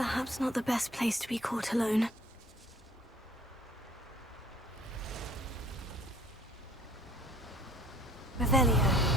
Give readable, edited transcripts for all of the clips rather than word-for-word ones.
Perhaps not the best place to be caught alone. Revelio.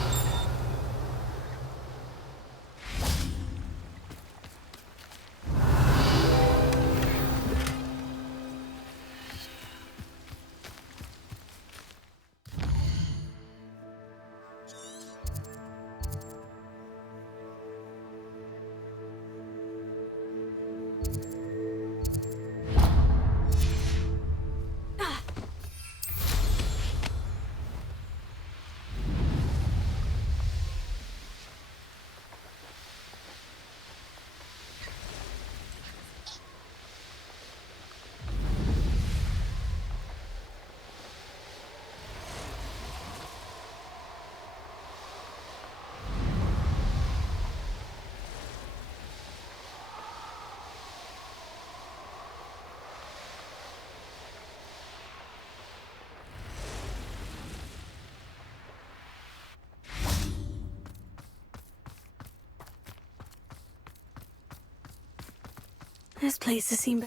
This place has seemed...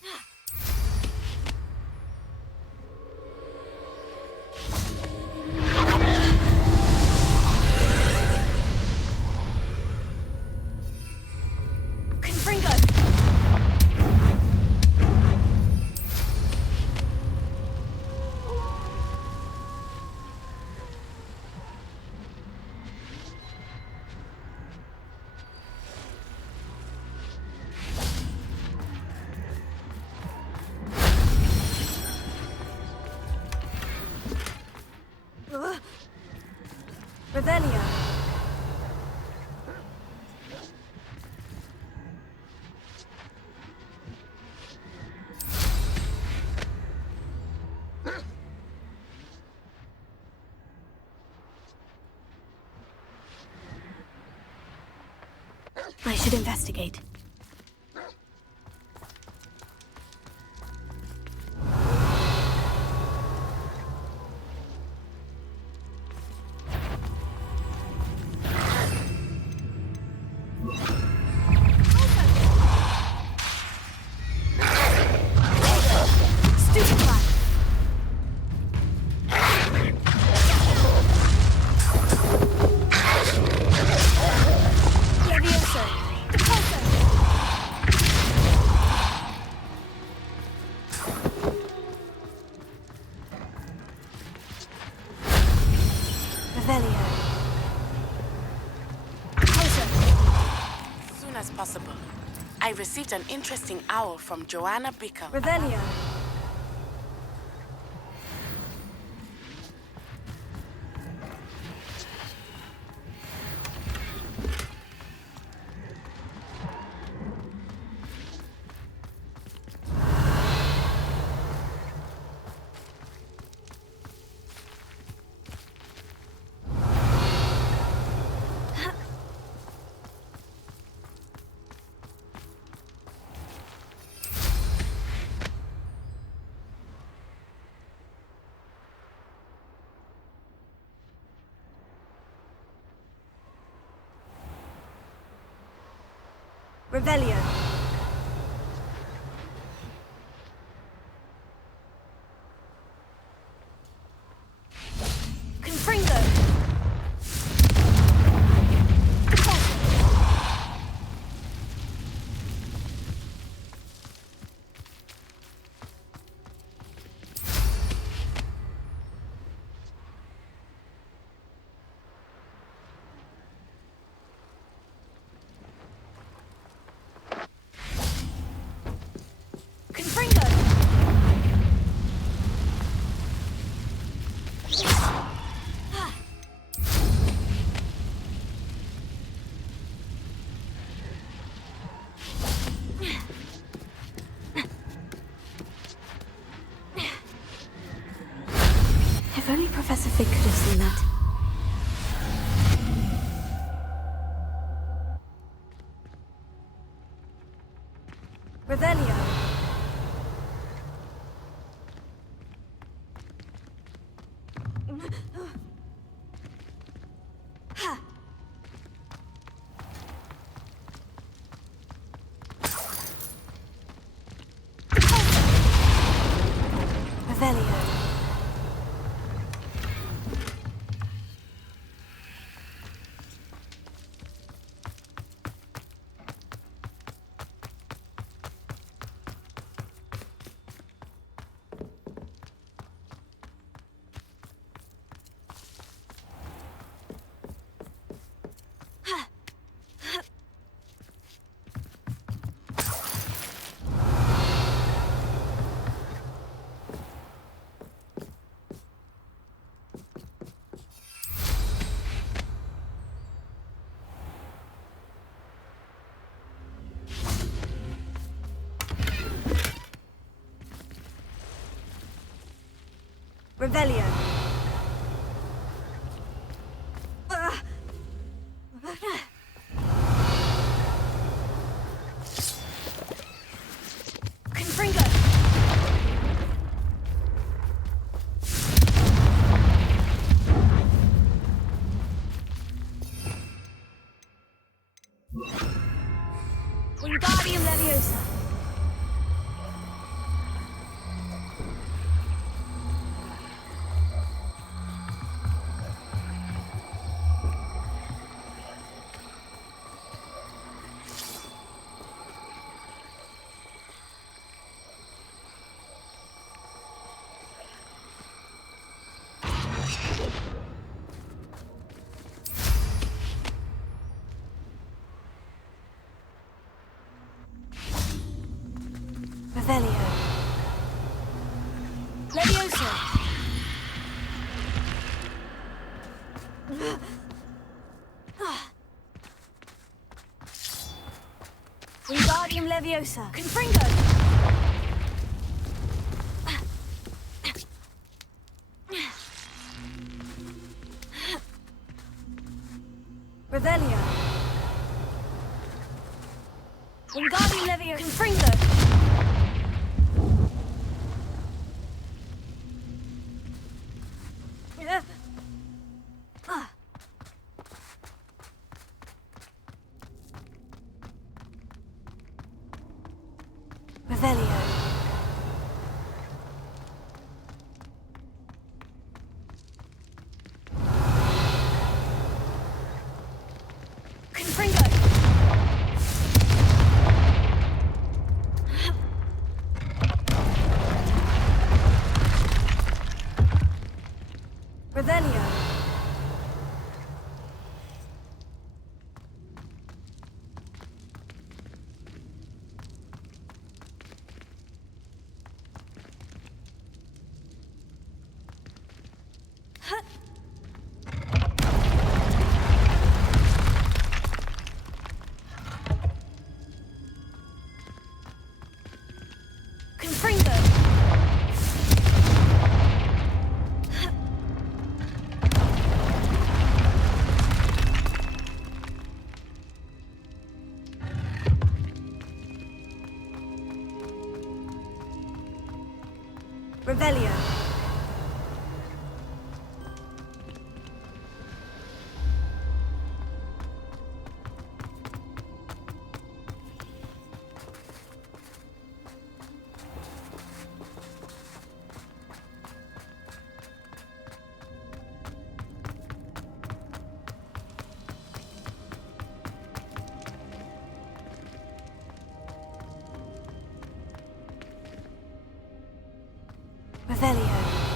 Revelio. I should investigate. As possible. I received an interesting owl from Joanna Bicker. Revelio. Revelio. Confringo. Revelio. Revelio. Confringo. Wingardium Leviosa. Revelio. Leviosa. Wingardium Leviosa. Confringo. Revelio. Wingardium Leviosa. Confringo. Revelio. Confringo. Revelio. Confringo. Revelio. Revelio.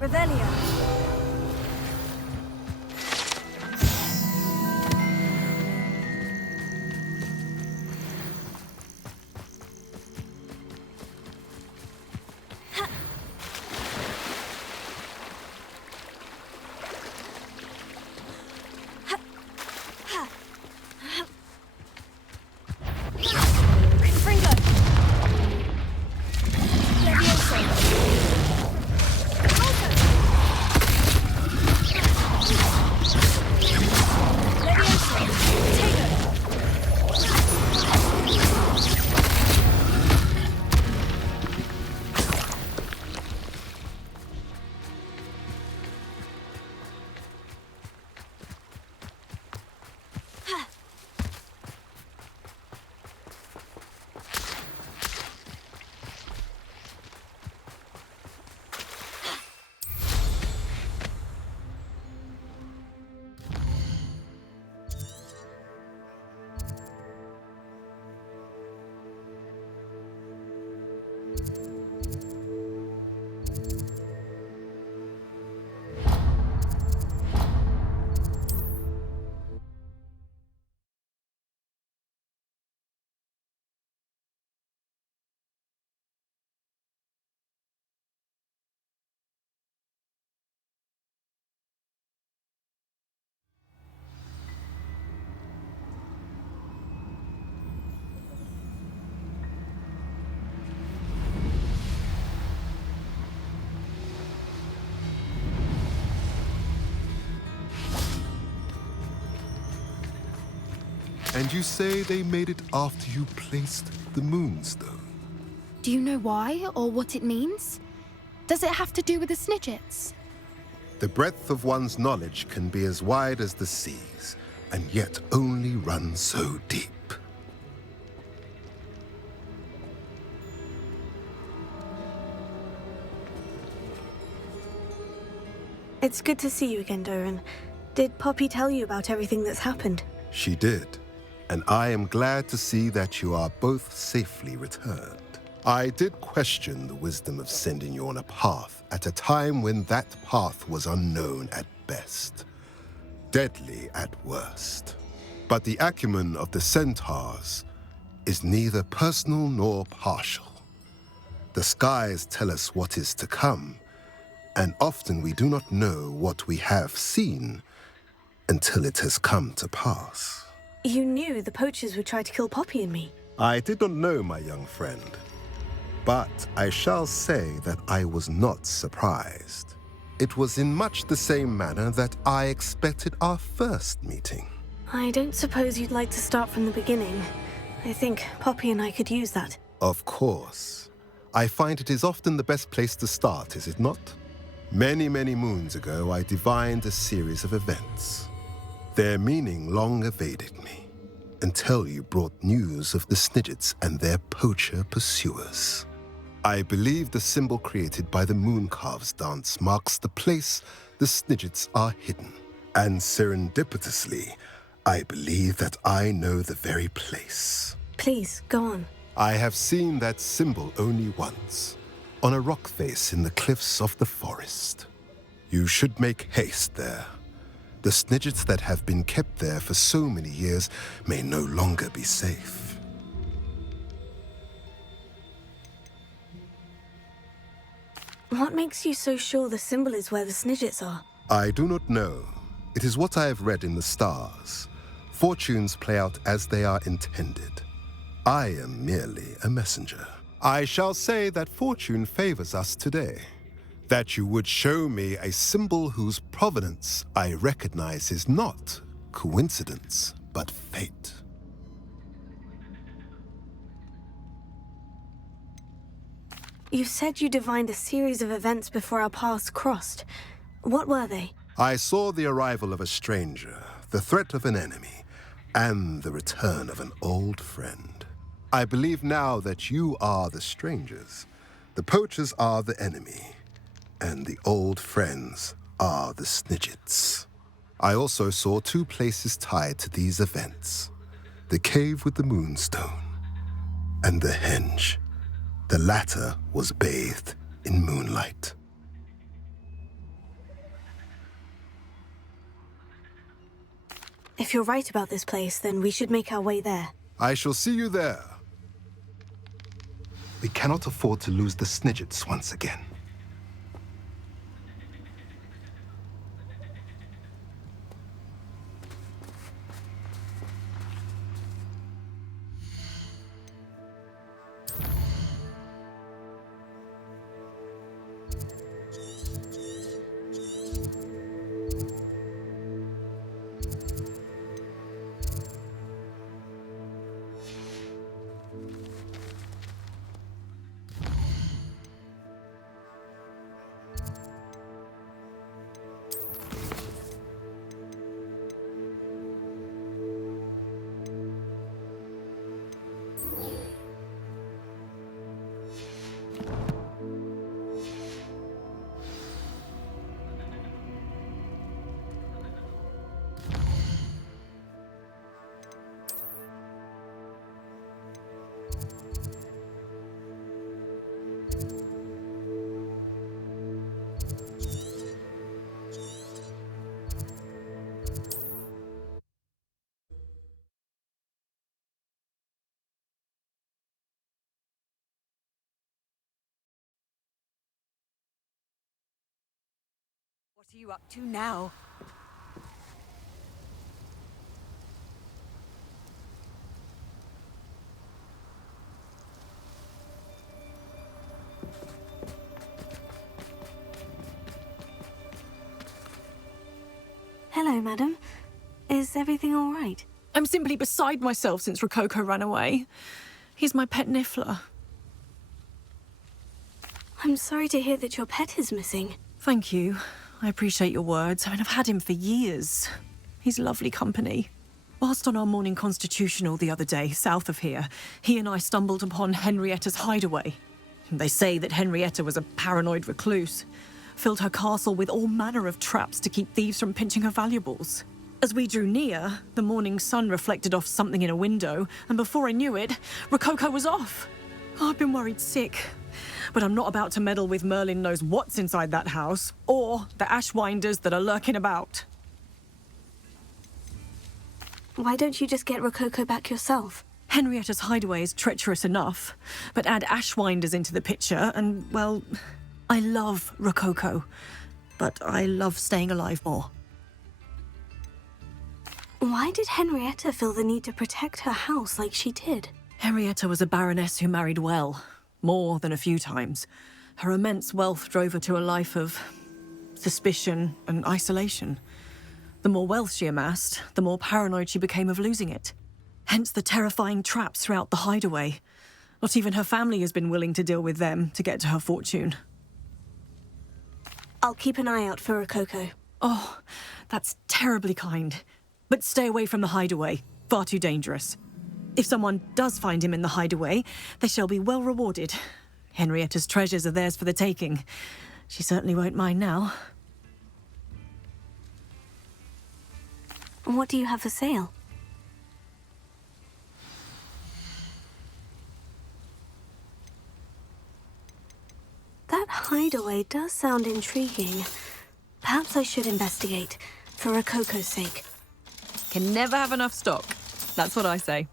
Revelio. Confringo. Levioso. And you say they made it after you placed the Moonstone? Do you know why, or what it means? Does it have to do with the Snidgets? The breadth of one's knowledge can be as wide as the seas, and yet only run so deep. It's good to see you again, Doran. Did Poppy tell you about everything that's happened? She did, and I am glad to see that you are both safely returned. I did question the wisdom of sending you on a path at a time when that path was unknown at best, deadly at worst. But the acumen of the centaurs is neither personal nor partial. The skies tell us what is to come, and often we do not know what we have seen until it has come to pass. You knew the poachers would try to kill Poppy and me. I did not know, my young friend, but I shall say that I was not surprised. It was in much the same manner that I expected our first meeting. I don't suppose you'd like to start from the beginning. I think Poppy and I could use that. Of course. I find it is often the best place to start, is it not? Many, many moons ago, I divined a series of events. Their meaning long evaded me, until you brought news of the Snidgets and their poacher pursuers. I believe the symbol created by the Mooncalves dance marks the place the Snidgets are hidden. And serendipitously, I believe that I know the very place. Please, go on. I have seen that symbol only once, on a rock face in the cliffs of the forest. You should make haste there. The Snidgets that have been kept there for so many years may no longer be safe. What makes you so sure the symbol is where the Snidgets are? I do not know. It is what I have read in the stars. Fortunes play out as they are intended. I am merely a messenger. I shall say that fortune favors us today. That you would show me a symbol whose provenance I recognize is not coincidence, but fate. You said you divined a series of events before our paths crossed. What were they? I saw the arrival of a stranger, the threat of an enemy, and the return of an old friend. I believe now that you are the strangers, the poachers are the enemy, and the old friends are the Snidgets. I also saw two places tied to these events: the cave with the Moonstone and the henge. The latter was bathed in moonlight. If you're right about this place, then we should make our way there. I shall see you there. We cannot afford to lose the Snidgets once again. What are you up to now? Hello, madam. Is everything all right? I'm simply beside myself since Rococo ran away. He's my pet Niffler. I'm sorry to hear that your pet is missing. Thank you. I appreciate your words. I mean, I've had him for years. He's lovely company. Whilst on our morning constitutional the other day, south of here, he and I stumbled upon Henrietta's hideaway. They say that Henrietta was a paranoid recluse, filled her castle with all manner of traps to keep thieves from pinching her valuables. As we drew near, the morning sun reflected off something in a window, and before I knew it, Rococo was off. I've been worried sick. But I'm not about to meddle with Merlin knows what's inside that house, or the Ashwinders that are lurking about. Why don't you just get Rococo back yourself? Henrietta's hideaway is treacherous enough, but add Ashwinders into the picture and, well, I love Rococo, but I love staying alive more. Why did Henrietta feel the need to protect her house like she did? Henrietta was a baroness who married well, more than a few times. Her immense wealth drove her to a life of suspicion and isolation. The more wealth she amassed, the more paranoid she became of losing it. Hence the terrifying traps throughout the hideaway. Not even her family has been willing to deal with them to get to her fortune. I'll keep an eye out for Rococo. Oh, that's terribly kind. But stay away from the hideaway. Far too dangerous. If someone does find him in the hideaway, they shall be well rewarded. Henrietta's treasures are theirs for the taking. She certainly won't mind now. What do you have for sale? That hideaway does sound intriguing. Perhaps I should investigate, for Rococo's sake. Can never have enough stock. That's what I say.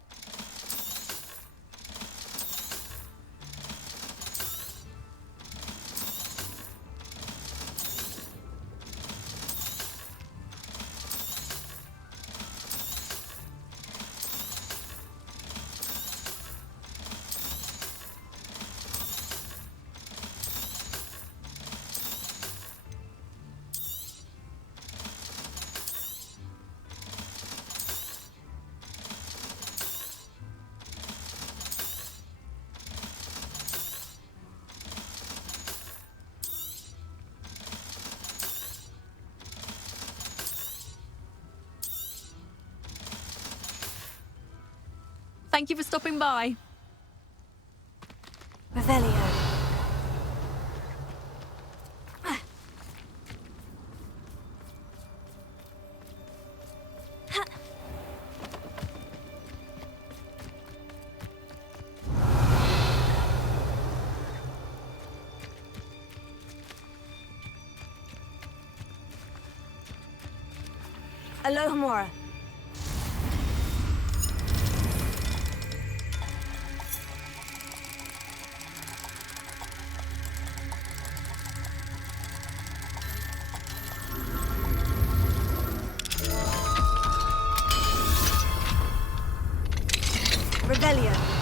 Thank you for stopping by. Revelio. Alohomora. Revelio.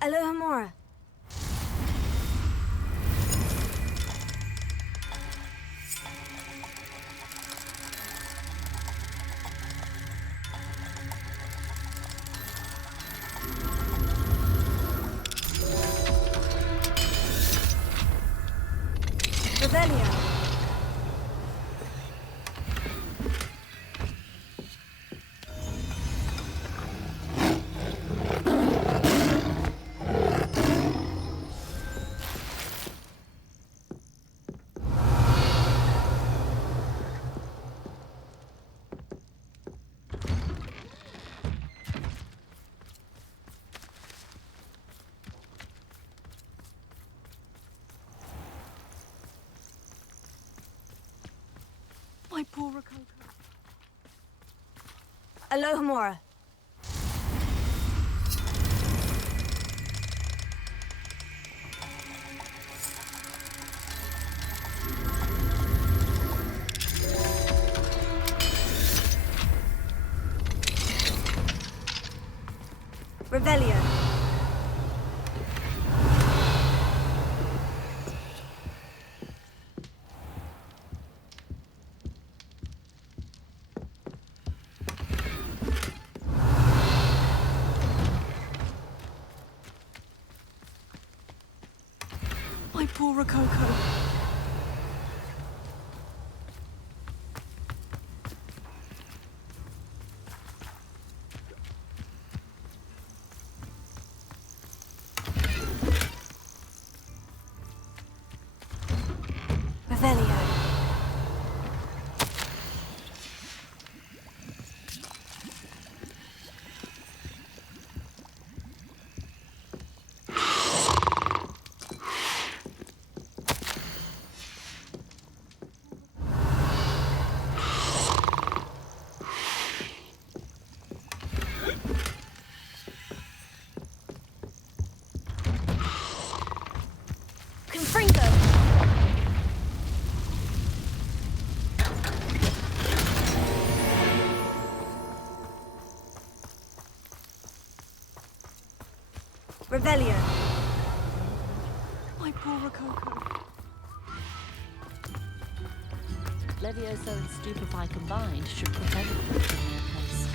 Alohomora. Revelio. My poor Rococo. Alohomora. Revelio. My poor Rococo. Revelio. Confringo. Revelio. My poor Rococo. Levioso and Stupefy combined should prevent it from taking place.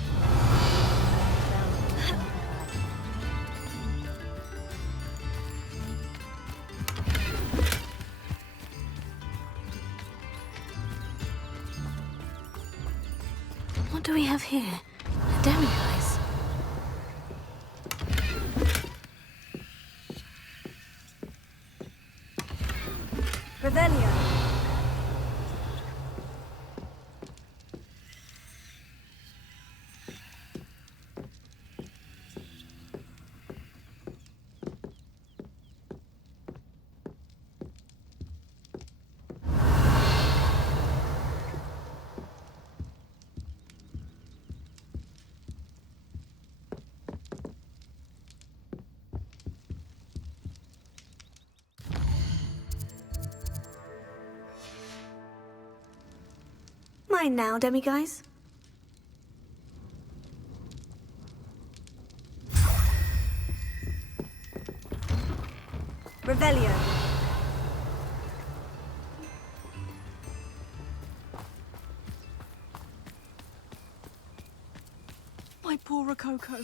What do we have here? A demiguise. Revelio. Mine now, demiguise. Revelio. My poor Rococo.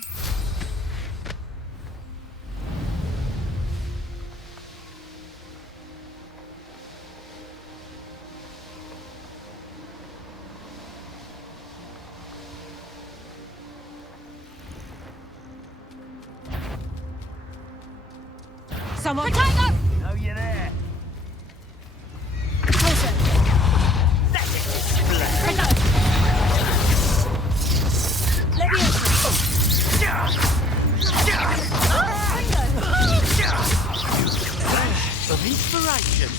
Someone. Oh, you're there. Closer. That's it. Splendid. Of inspiration.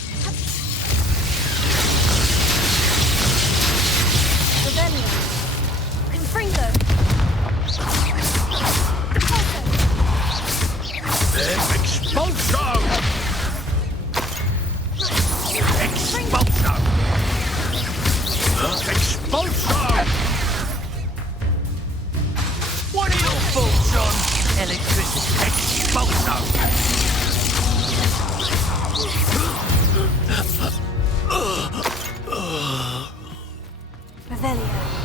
Revelio.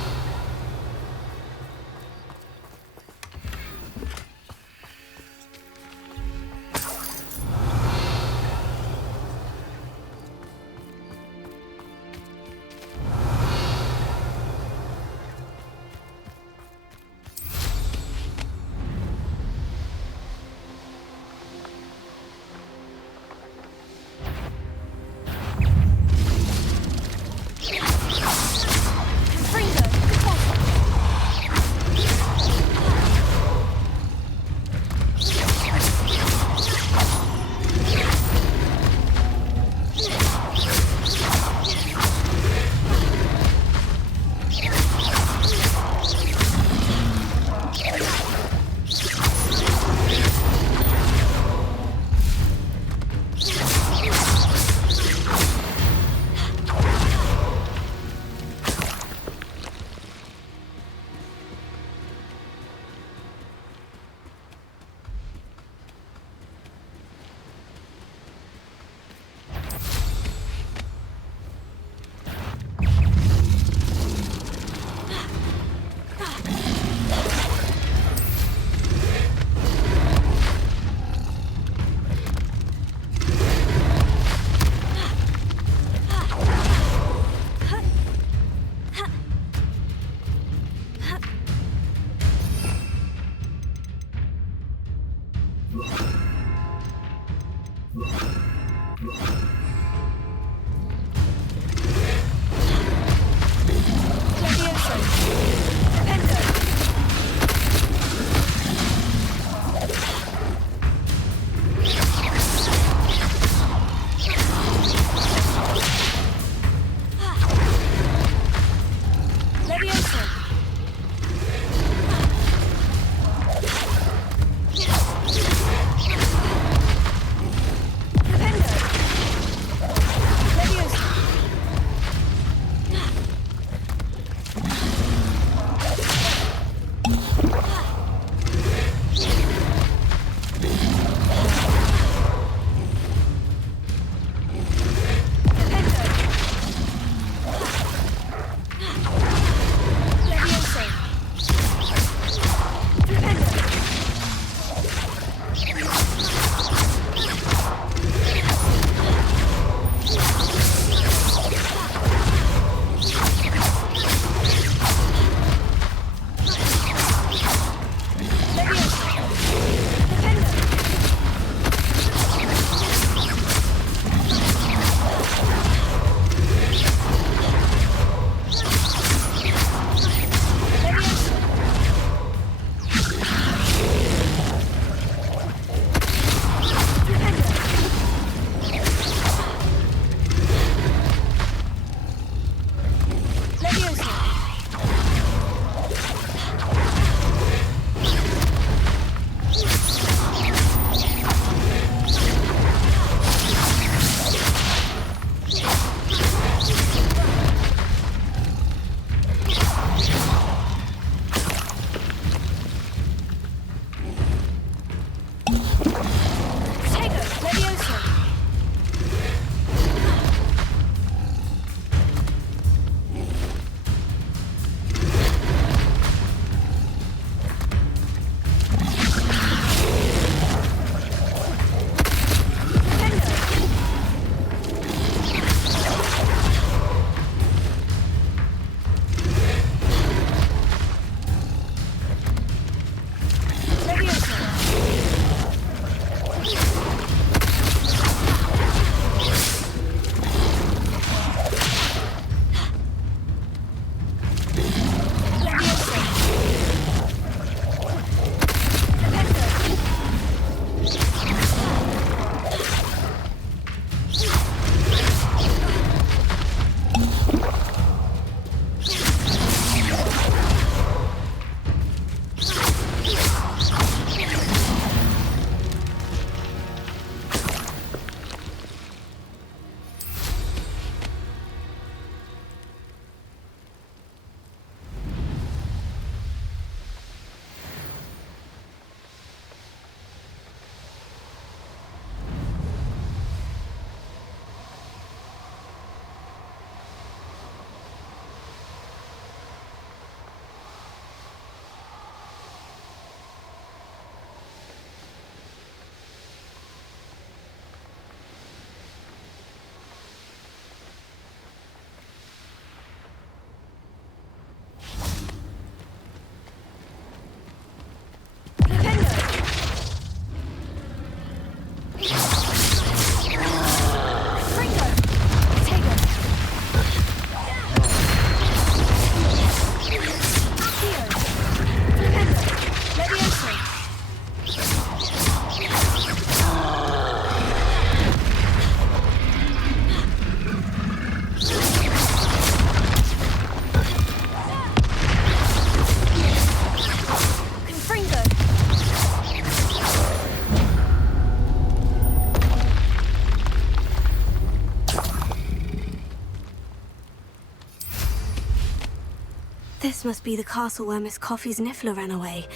This must be the castle where Miss Coffee's Niffler ran away.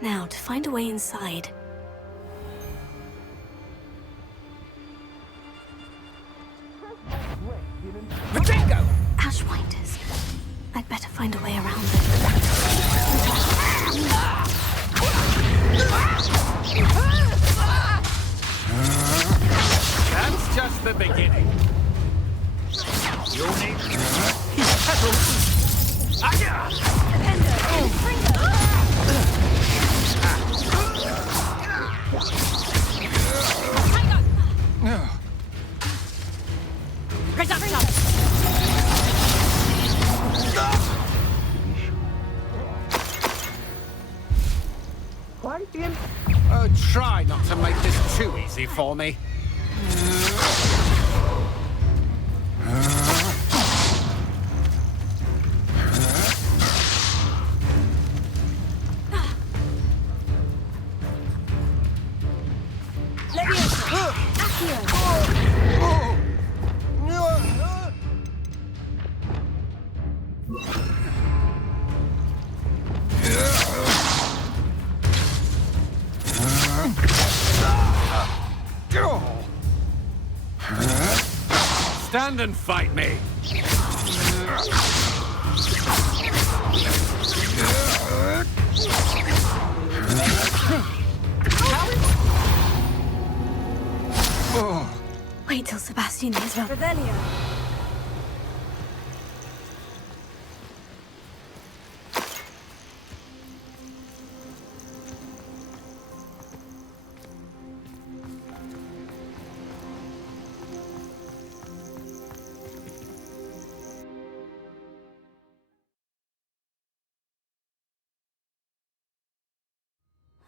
Now, to find a way inside. Matingo! Ashwinders. I'd better find a way around them. That's just the beginning. You'll need petals. Try not to make this too easy for me. Stand and fight me. Wait till Sebastian hears about Revelio.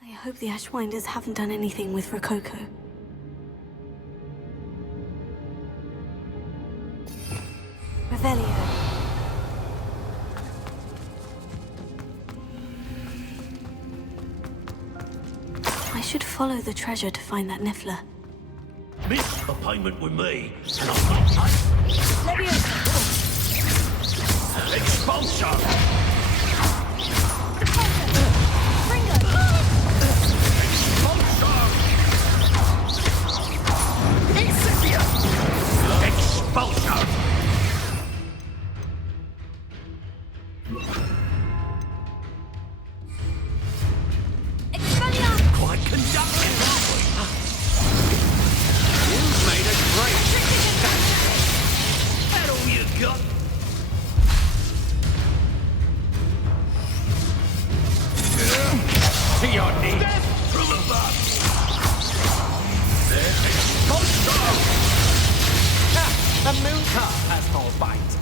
I hope the Ashwinders haven't done anything with Rococo. Revelio. I should follow the treasure to find that Niffler. Miss a payment with me, and I'm not paying. Expulsion! Expulsion! Quite conducted, aren't we? You've made a great. That all you got? To your knees. Step from above! Expulsion! The moon calf has more bite.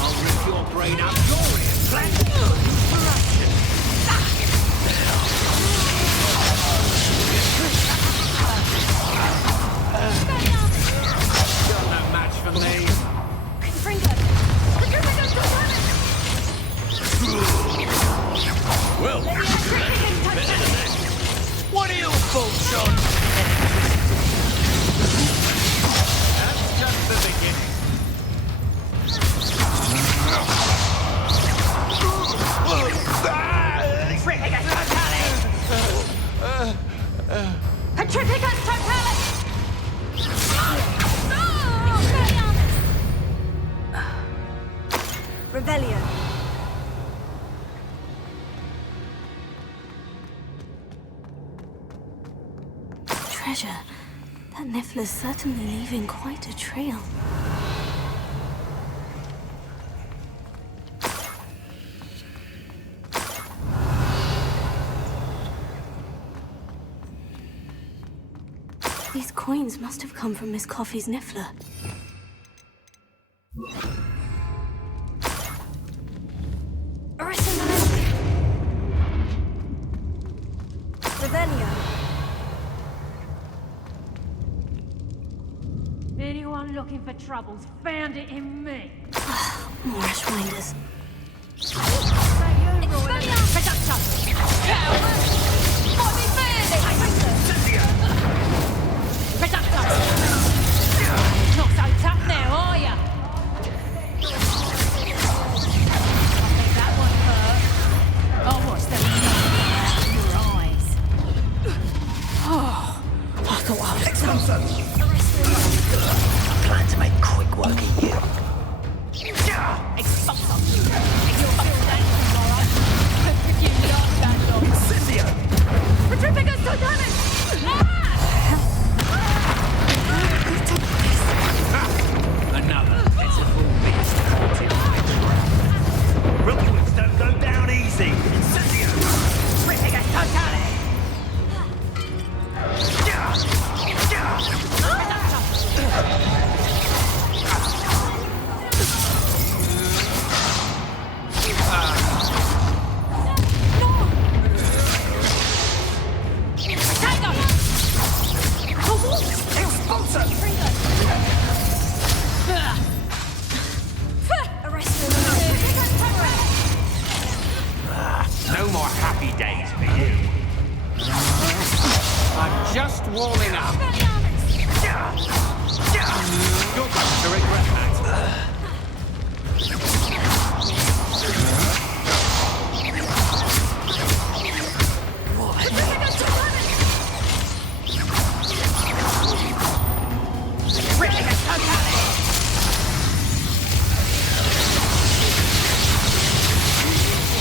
I'll rip your brain out your ears. Plan good for action. Still no match for me. Well, better than that. What are your thoughts on? That's just the beginning. Revelio. Treasure. That Niffler's certainly leaving quite a trail. These coins must have come from Miss Coffee's Niffler. Revelio. Anyone looking for troubles found it in me. More Ashwinders. Not so tough now, are ya? That one hurt. Oh, what's the look in your eyes? Oh, I thought I was done. I plan to make quick work of you. Expulsor. If you're still dangerous, all right? If you love that dog. Incendio! Petrificus Totalis! Another pitiful beast caught in my trap. Rookwoods don't go down easy. Incendio! Petrificus Totalis! No more happy days for you. I'm just warming up. You're going to regret that.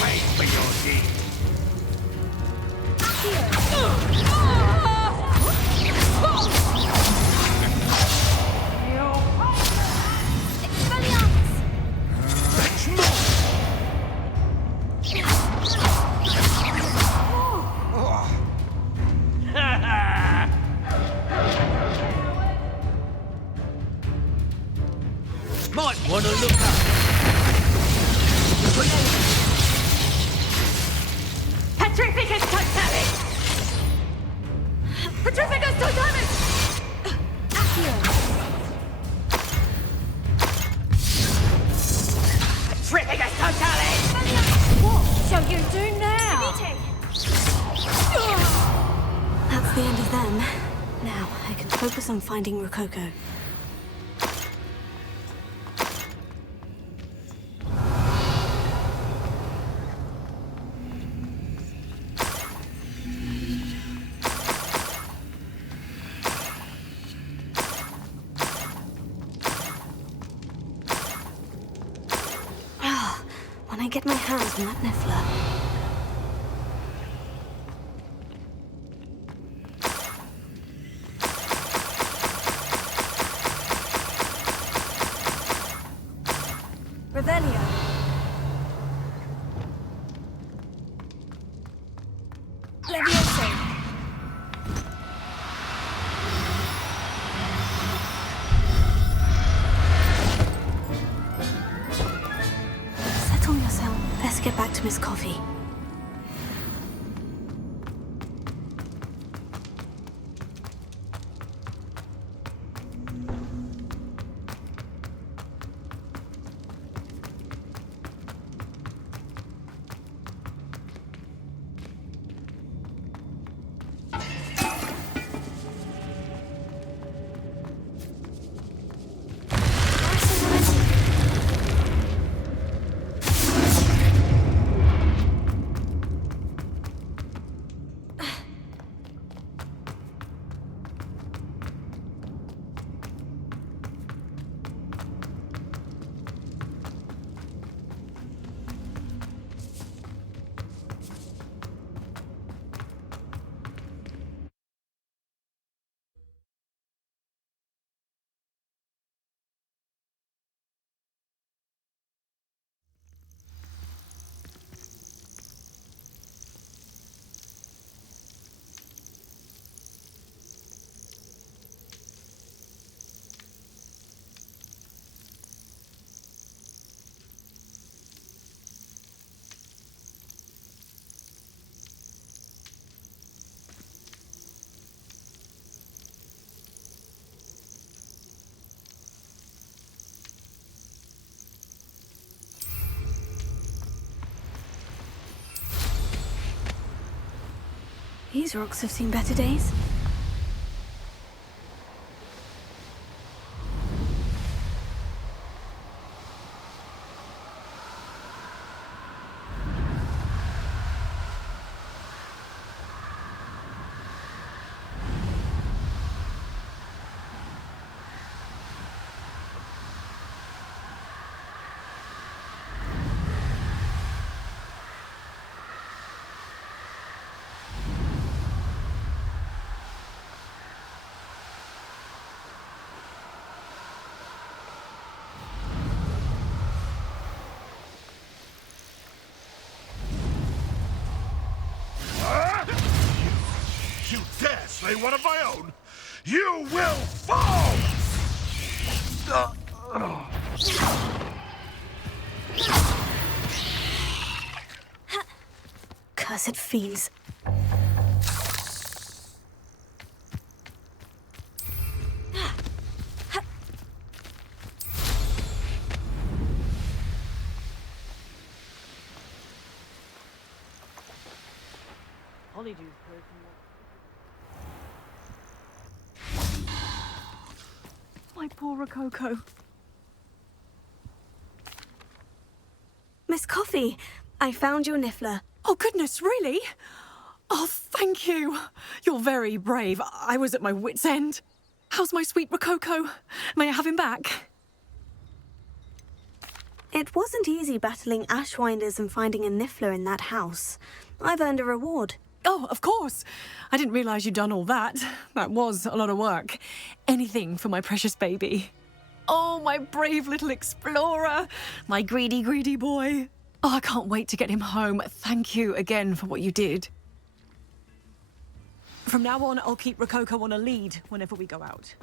Wait for your deed. Might want to look up. Petrificus Totalis! Petrificus Totalis! Petrificus Totalis! What shall you do now? That's the end of them. Now, I can focus on finding Rococo. When I get my hands on that Niffler. Revelio. Levioso. Settle yourself. Let's get back to Miss Coffee. These rocks have seen better days. You dare slay one of my own? You will fall! Cursed fiends. Honeydew's broken. My poor Rococo. Miss Coffee, I found your niffler. Oh, goodness, really? Oh, thank you. You're very brave. I was at my wit's end. How's my sweet Rococo? May I have him back? It wasn't easy battling Ashwinders and finding a niffler in that house. I've earned a reward. Oh, of course. I didn't realise you'd done all that. That was a lot of work. Anything for my precious baby. Oh, my brave little explorer. My greedy, greedy boy. Oh, I can't wait to get him home. Thank you again for what you did. From now on, I'll keep Rococo on a lead whenever we go out.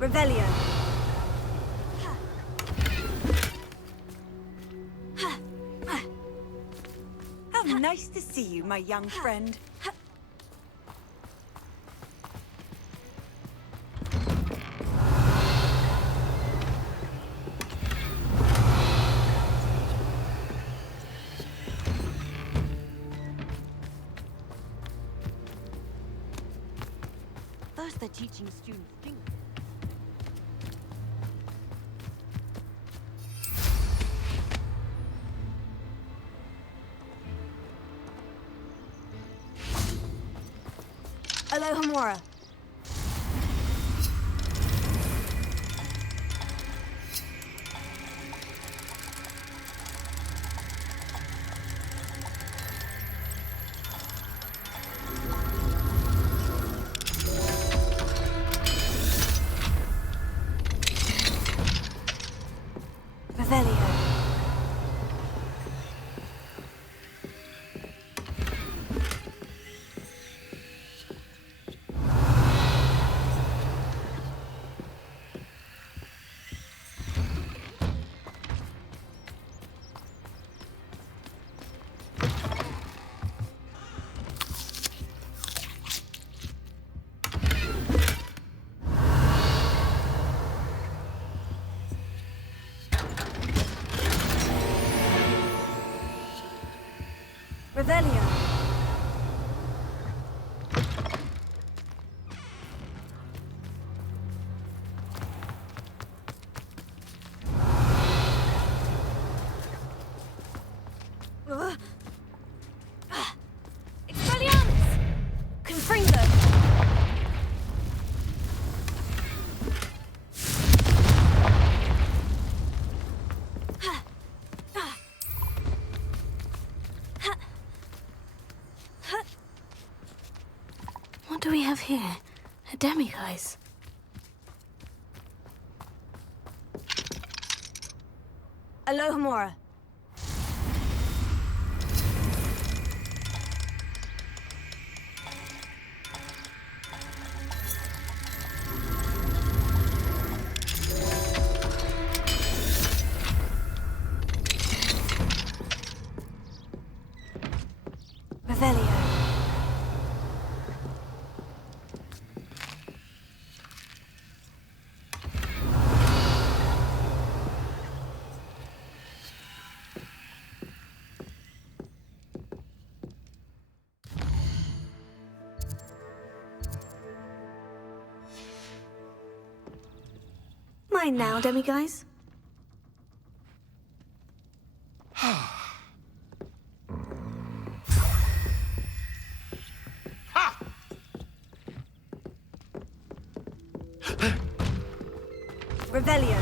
Revelio. How nice to see you, my young friend. First they're teaching students English. Alohomora. Revelio. Revelio. Expelliarmus! Confringo! What do we have here? A demiguise? Alohomora. Revelio. Mine now, demiguise. Revelio.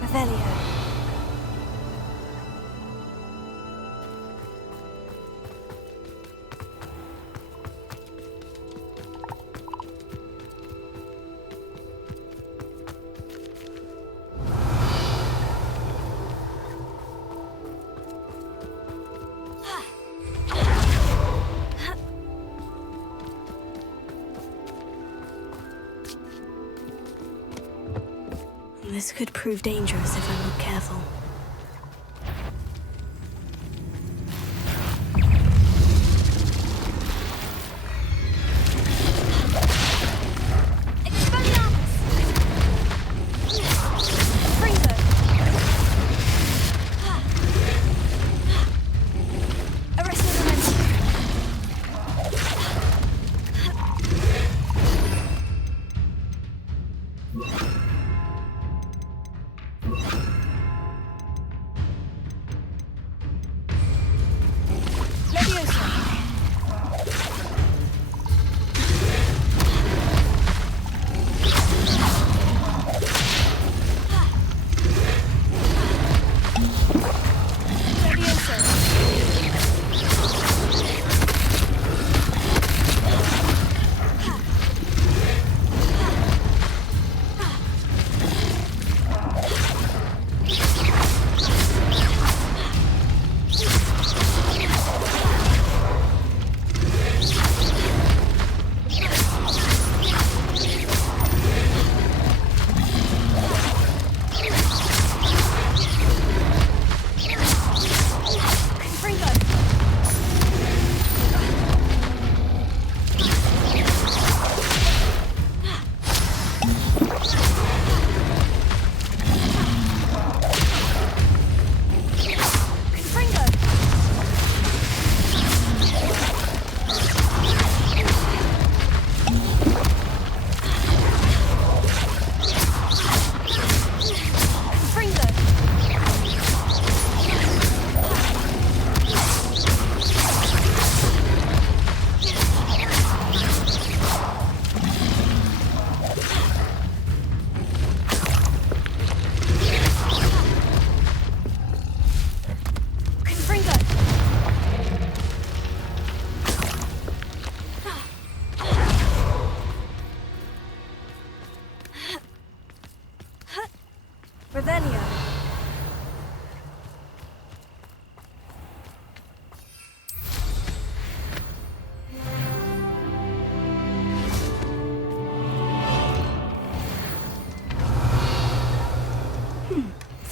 Revelio. This could prove dangerous if I'm not careful.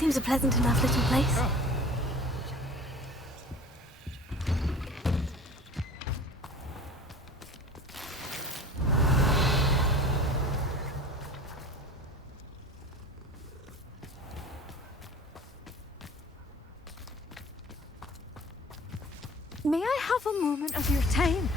seems a pleasant enough little place. May I have a moment of your time?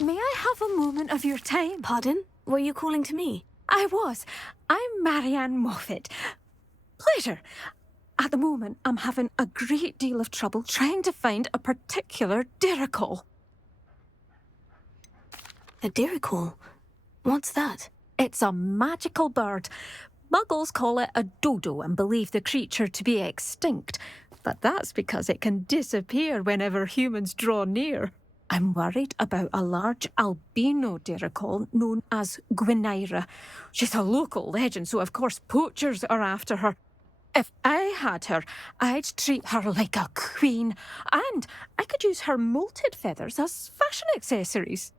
May I have a moment of your time? Pardon? Were you calling to me? I was. I'm Marianne Moffat. Pleasure. At the moment, I'm having a great deal of trouble trying to find a particular diricol. A diricol? What's that? It's a magical bird. Muggles call it a dodo and believe the creature to be extinct. But that's because it can disappear whenever humans draw near. I'm worried about a large albino diricol known as Gwynaira. She's a local legend, so of course poachers are after her. If I had her, I'd treat her like a queen, and I could use her molted feathers as fashion accessories.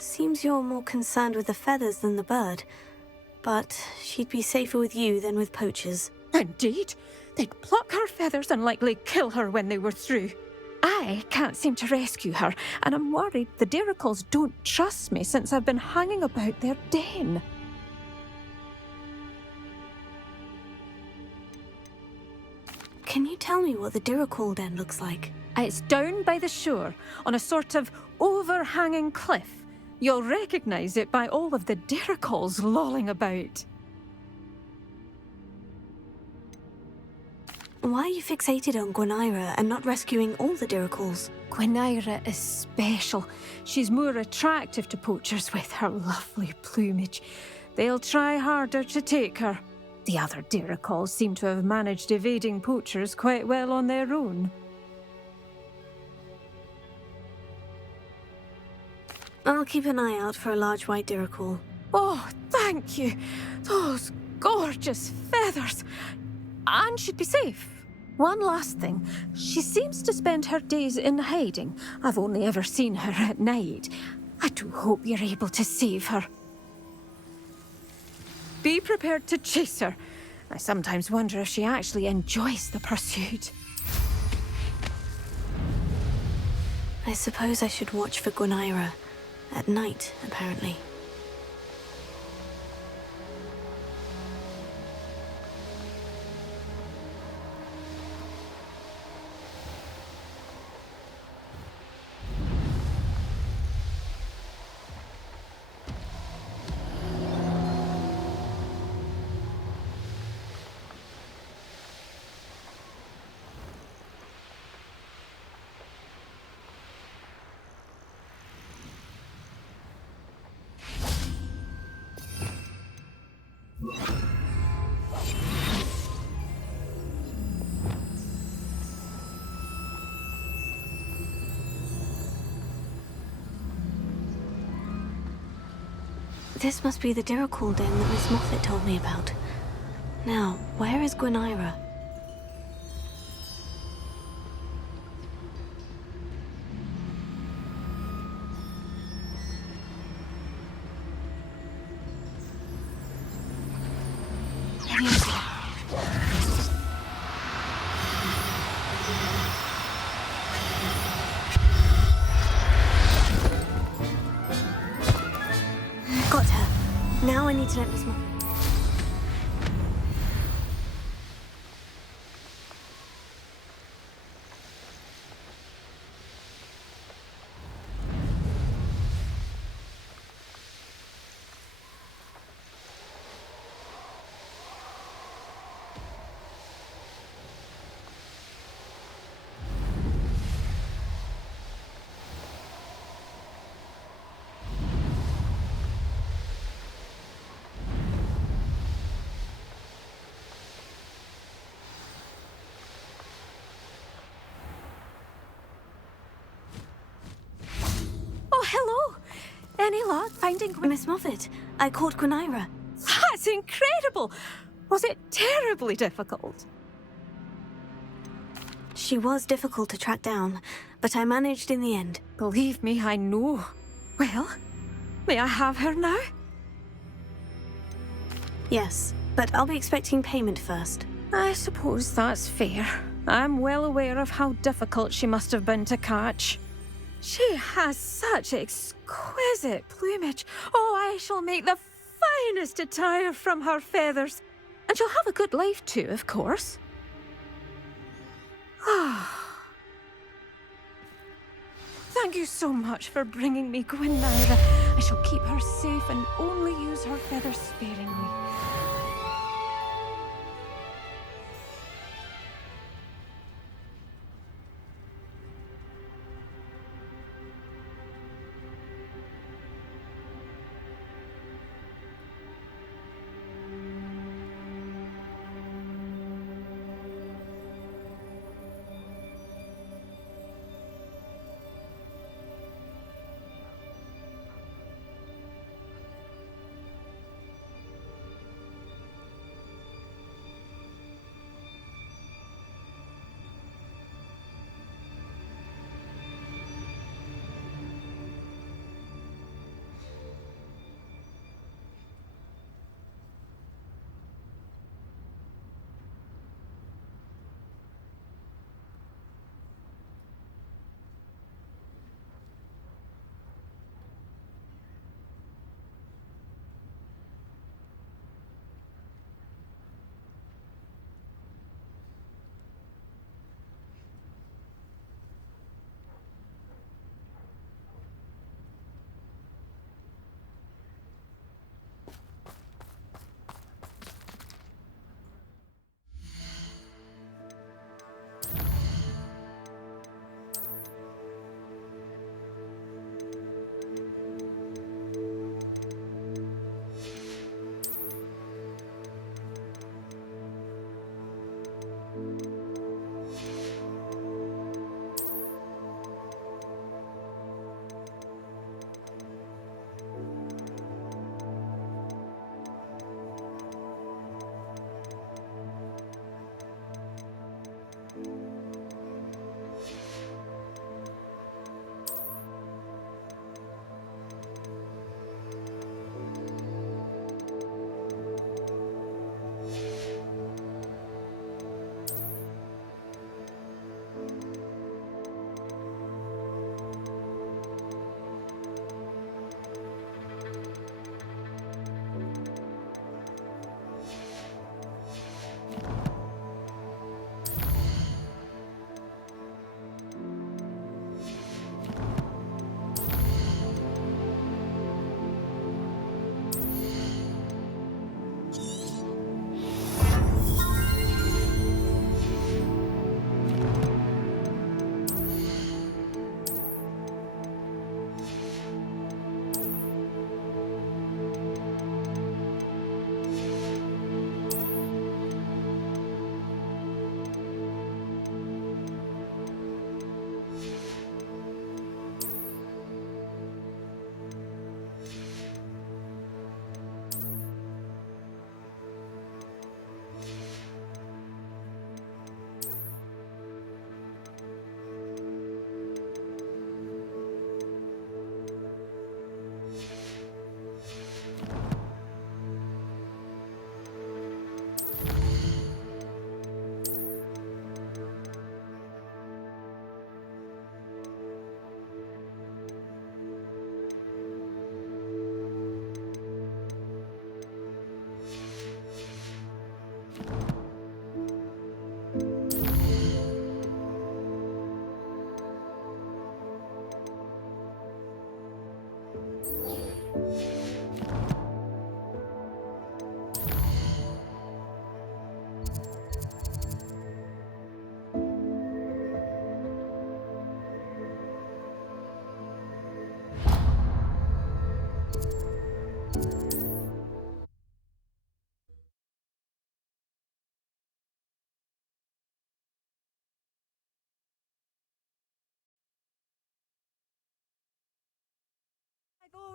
Seems you're more concerned with the feathers than the bird. But she'd be safer with you than with poachers. Indeed. They'd pluck her feathers and likely kill her when they were through. I can't seem to rescue her, and I'm worried the diricols don't trust me since I've been hanging about their den. Can you tell me what the diricol den looks like? It's down by the shore, on a sort of overhanging cliff. You'll recognise it by all of the diricols lolling about. Why are you fixated on Gwynaira and not rescuing all the diricols? Gwynaira is special. She's more attractive to poachers with her lovely plumage. They'll try harder to take her. The other diricols seem to have managed evading poachers quite well on their own. I'll keep an eye out for a large white diricol. Oh, thank you. Those gorgeous feathers. And she'd be safe. One last thing. She seems to spend her days in hiding. I've only ever seen her at night. I do hope you're able to save her. Be prepared to chase her. I sometimes wonder if she actually enjoys the pursuit. I suppose I should watch for Gwynaira. At night, apparently. This must be the diricol den that Miss Moffat told me about. Now, where is Gwynaira? Got her. Now I need to let Miss Moffat. Any luck finding Miss Moffat, I caught Quinaira. That's incredible! Was it terribly difficult? She was difficult to track down, but I managed in the end. Believe me, I know. Well, may I have her now? Yes, but I'll be expecting payment first. I suppose that's fair. I'm well aware of how difficult she must have been to catch. She has such exquisite plumage. Oh, I shall make the finest attire from her feathers. And she'll have a good life too, of course. Thank you so much for bringing me Gwynaira. I shall keep her safe and only use her feathers sparingly.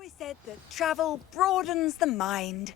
always said that travel broadens the mind.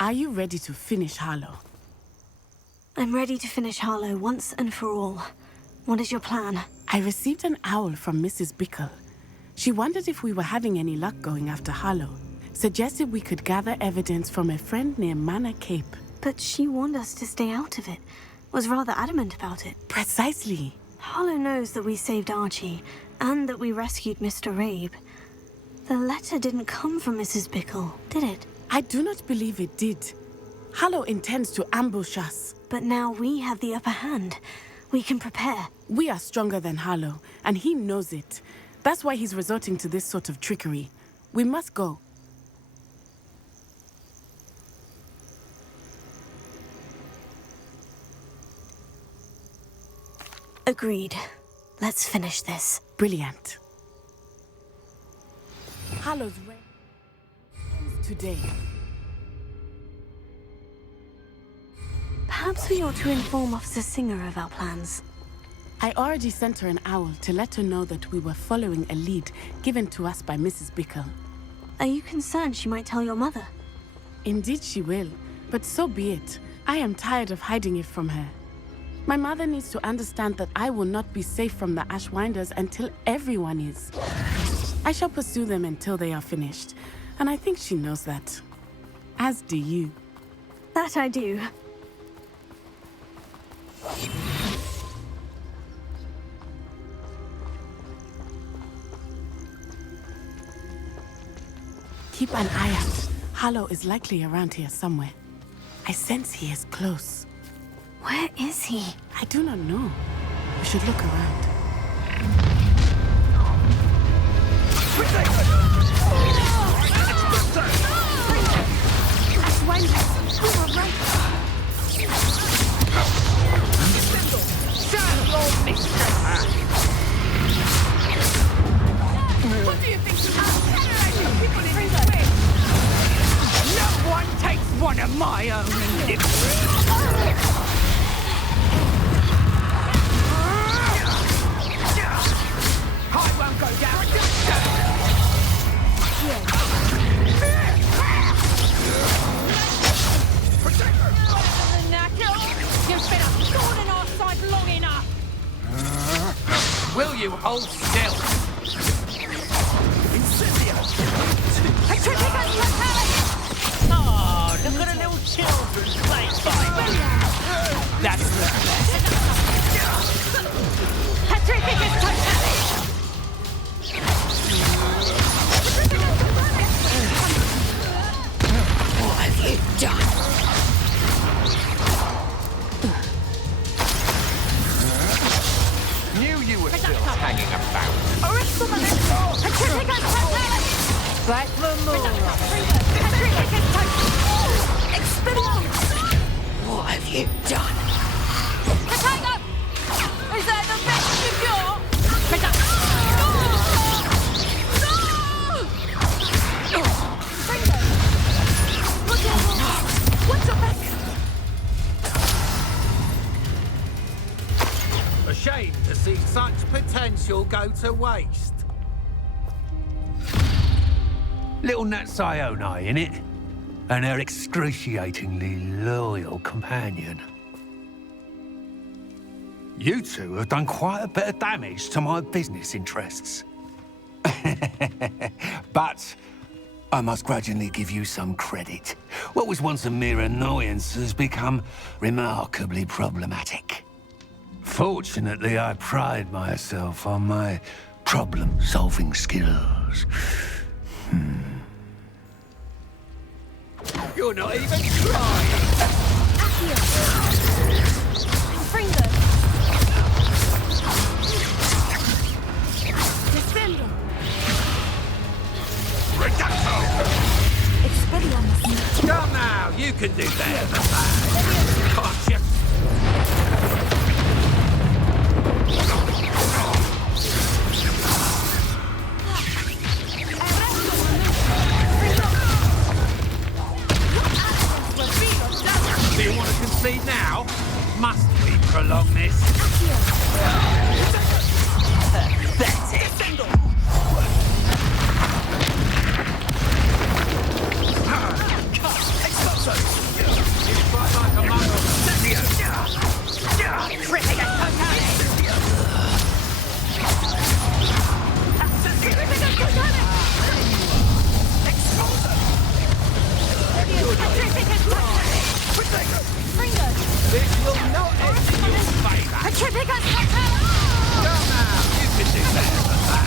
Are you ready to finish Harlow? I'm ready to finish Harlow once and for all. What is your plan? I received an owl from Mrs. Bickle. She wondered if we were having any luck going after Harlow. Suggested we could gather evidence from a friend near Manor Cape. But she warned us to stay out of it. Was rather adamant about it. Precisely. Harlow knows that we saved Archie, and that we rescued Mr. Rabe. The letter didn't come from Mrs. Bickle, did it? I do not believe it did. Harlow intends to ambush us. But now we have the upper hand. We can prepare. We are stronger than Harlow, and he knows it. That's why he's resorting to this sort of trickery. We must go. Agreed. Let's finish this. Brilliant. Harlow's reign ends today. Perhaps we ought to inform Officer Singer of our plans. I already sent her an owl to let her know that we were following a lead given to us by Mrs. Bickle. Are you concerned she might tell your mother? Indeed she will, but so be it. I am tired of hiding it from her. My mother needs to understand that I will not be safe from the Ashwinders until everyone is. I shall pursue them until they are finished, and I think she knows that. As do you. That I do. Keep an eye out. Harlow is likely around here somewhere. I sense he is close. Where is he? I do not know. We should look around. What do you think? People in this way. No one takes one of my own and lives. I won't go down. You've been a thorn in our side long enough. Will you hold still? Oh, look at the little children's playtime. That's the best. Petrificus totalis! What have you done? Knew you were still hanging about. Petrificus totalis! Back for more. Petrificus totalis! Expelliarmus! What have you done? Potato! Is that the best you've got? Potato! What's your back? A shame to see such potential go to waste. Little Nat Sioni, innit? And her excruciatingly loyal companion. You two have done quite a bit of damage to my business interests. But I must grudgingly give you some credit. What was once a mere annoyance has become remarkably problematic. Fortunately, I pride myself on my problem-solving skills. You're not even trying. Come now, you can do better than that. Can't you? Do you want to concede now? Must we prolong this? That's it. You fight like a muggle. This will not end in your favour. Come now, you can do better than that.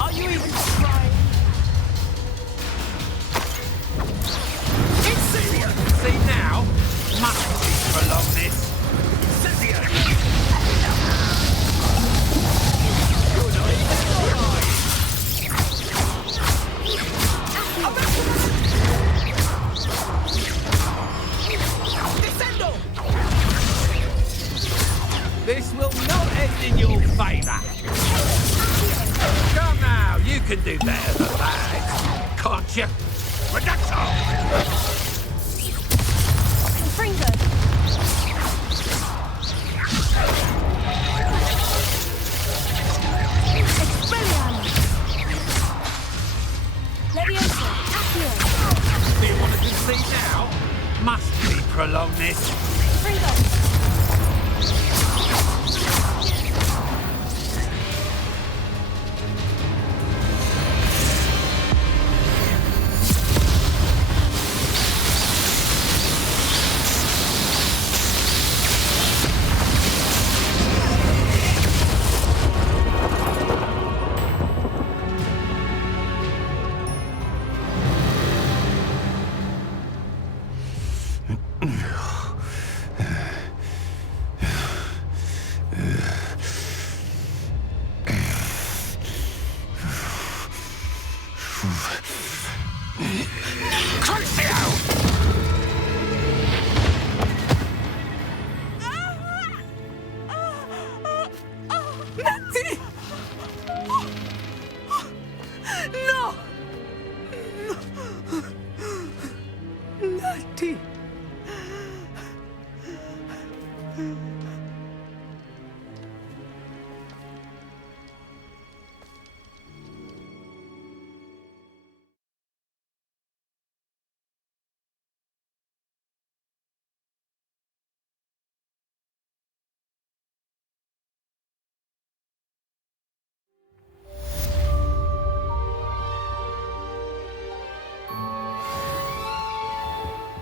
Are you even trying? See now? Must we prolong this? This will not end in your favour. Come now, you can do better than that. Can't you? Reducto! Do you want to concede now? Must we prolong this?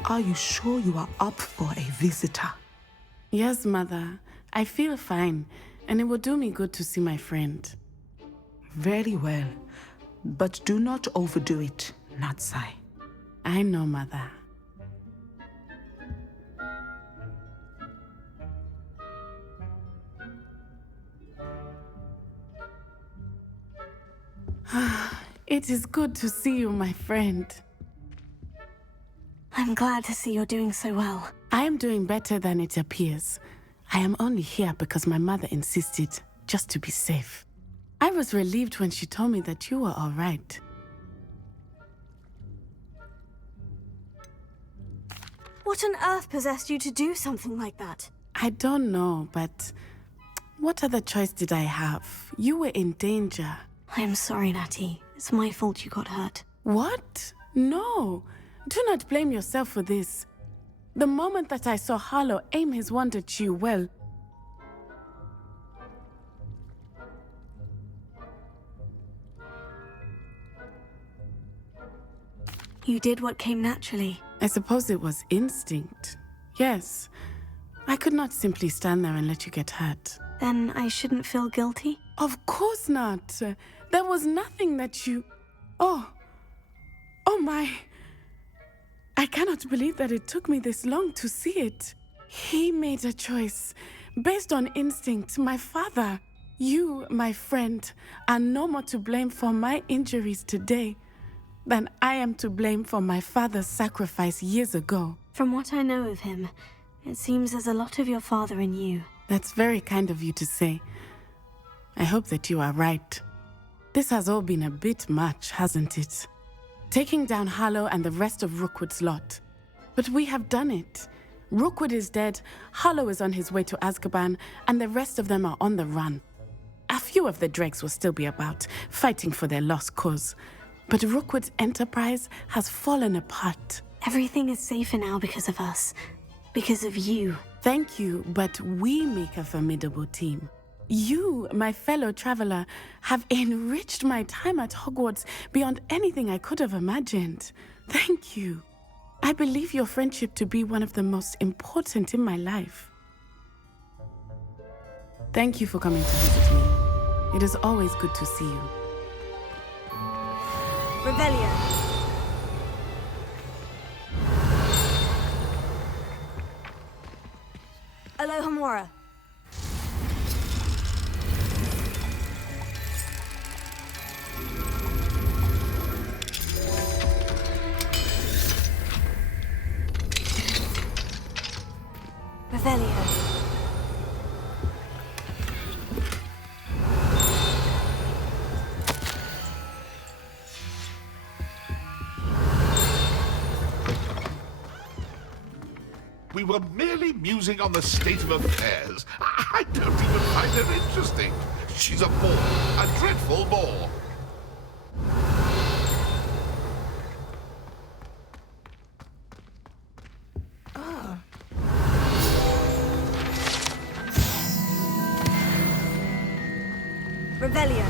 Are you sure you are up for a visitor? Yes, Mother. I feel fine, and it will do me good to see my friend. Very well. But do not overdo it, Natsai. I know, Mother. It is good to see you, my friend. I'm glad to see you're doing so well. I am doing better than it appears. I am only here because my mother insisted, just to be safe. I was relieved when she told me that you were all right. What on earth possessed you to do something like that? I don't know, but what other choice did I have? You were in danger. I am sorry, Natty. It's my fault you got hurt. What? No. Do not blame yourself for this. The moment that I saw Harlow aim his wand at you, well... You did what came naturally. I suppose it was instinct. Yes. I could not simply stand there and let you get hurt. Then I shouldn't feel guilty? Of course not. There was nothing that you... Oh my... I cannot believe that it took me this long to see it. He made a choice based on instinct, my father. You, my friend, are no more to blame for my injuries today than I am to blame for my father's sacrifice years ago. From what I know of him, it seems there's a lot of your father in you. That's very kind of you to say. I hope that you are right. This has all been a bit much, hasn't it? Taking down Harlow and the rest of Rookwood's lot. But we have done it. Rookwood is dead, Harlow is on his way to Azkaban, and the rest of them are on the run. A few of the dregs will still be about, fighting for their lost cause. But Rookwood's enterprise has fallen apart. Everything is safer now because of us. Because of you. Thank you, but we make a formidable team. You, my fellow traveler, have enriched my time at Hogwarts beyond anything I could have imagined. Thank you. I believe your friendship to be one of the most important in my life. Thank you for coming to visit me. It is always good to see you. Revelio. Alohomora. Revelio. We were merely musing on the state of affairs. I don't even find her interesting. She's a bore, a dreadful bore. Revelio.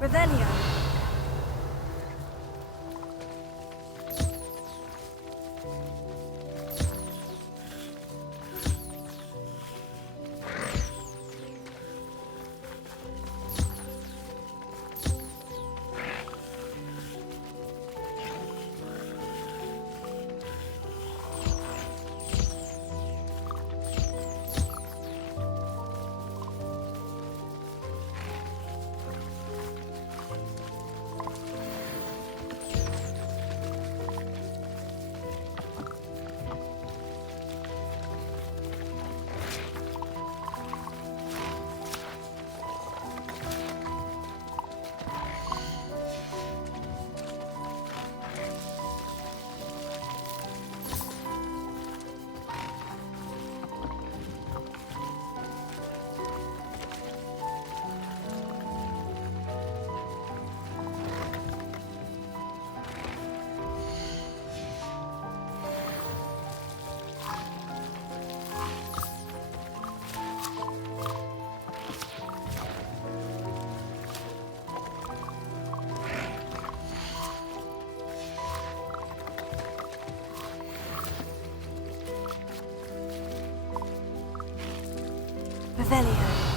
Revelio. Revelio.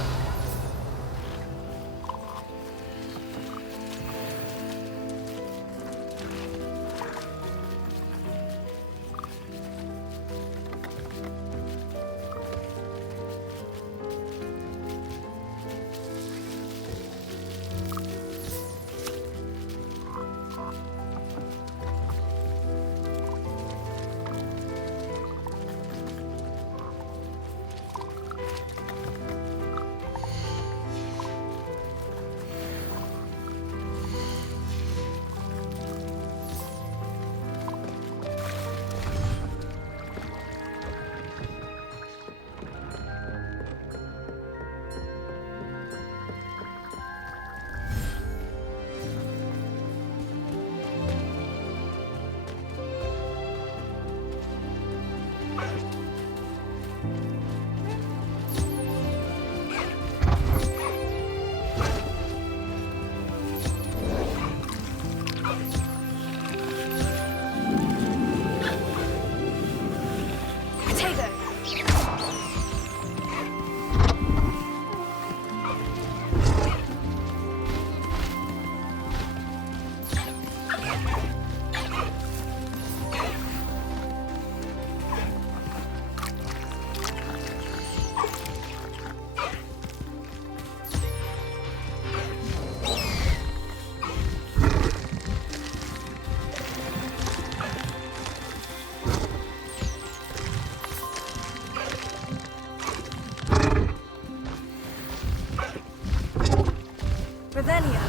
Revelio.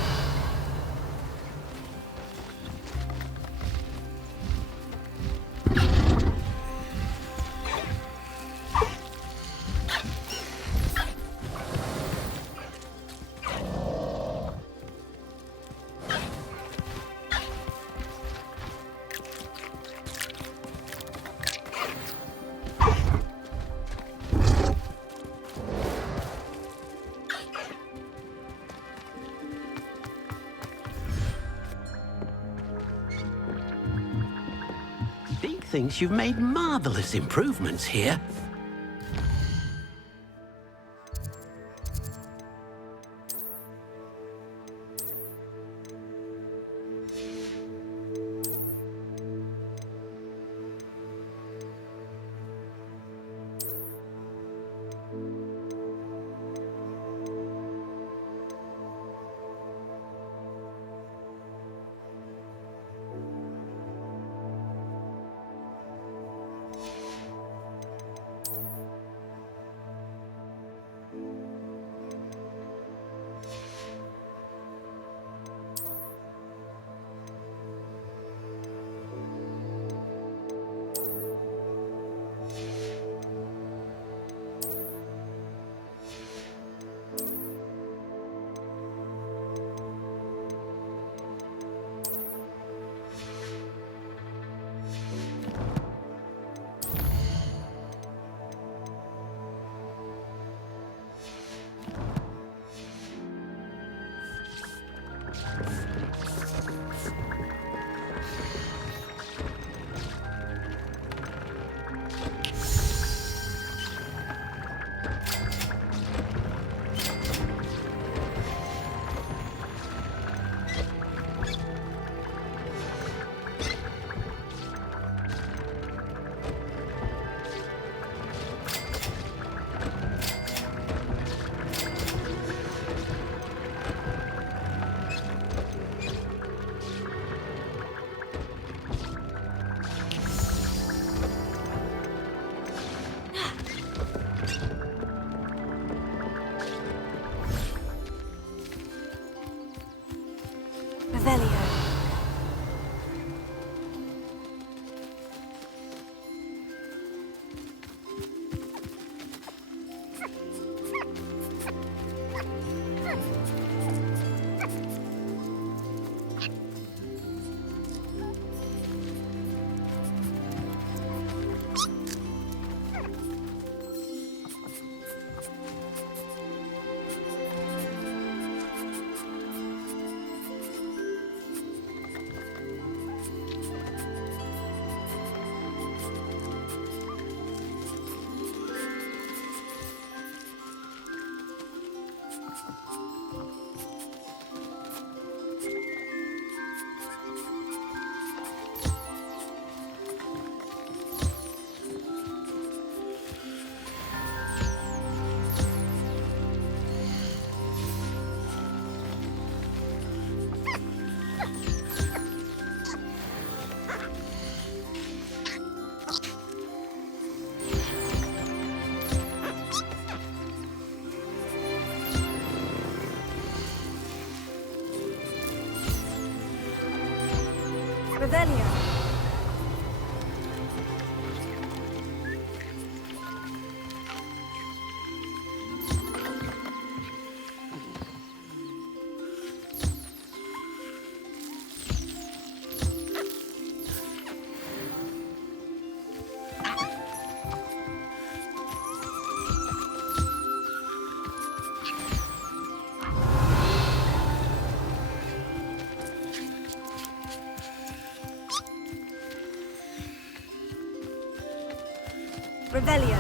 Deke thinks you've made marvelous improvements here. Revelio. Revelio.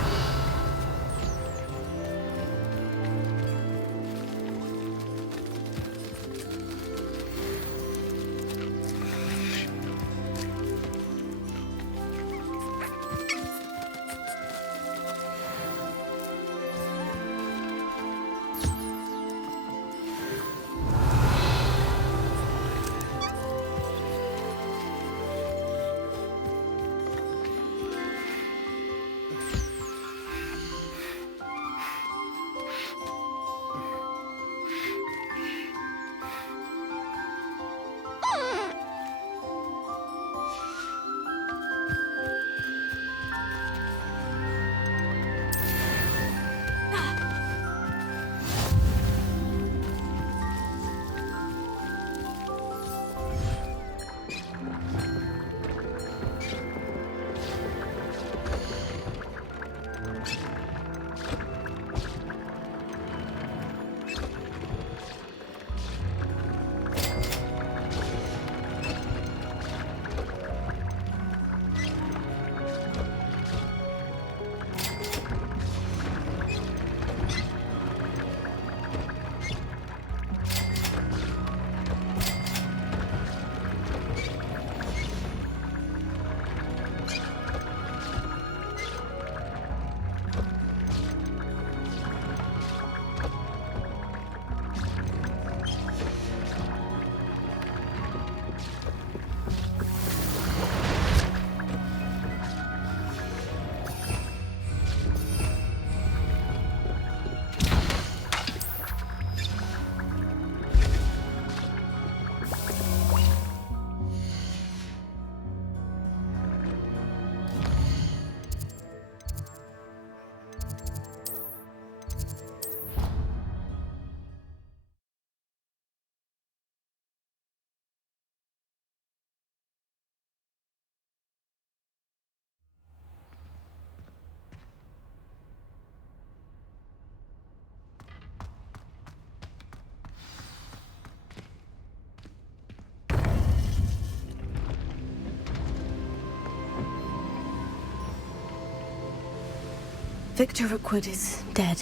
Victor Rookwood is dead.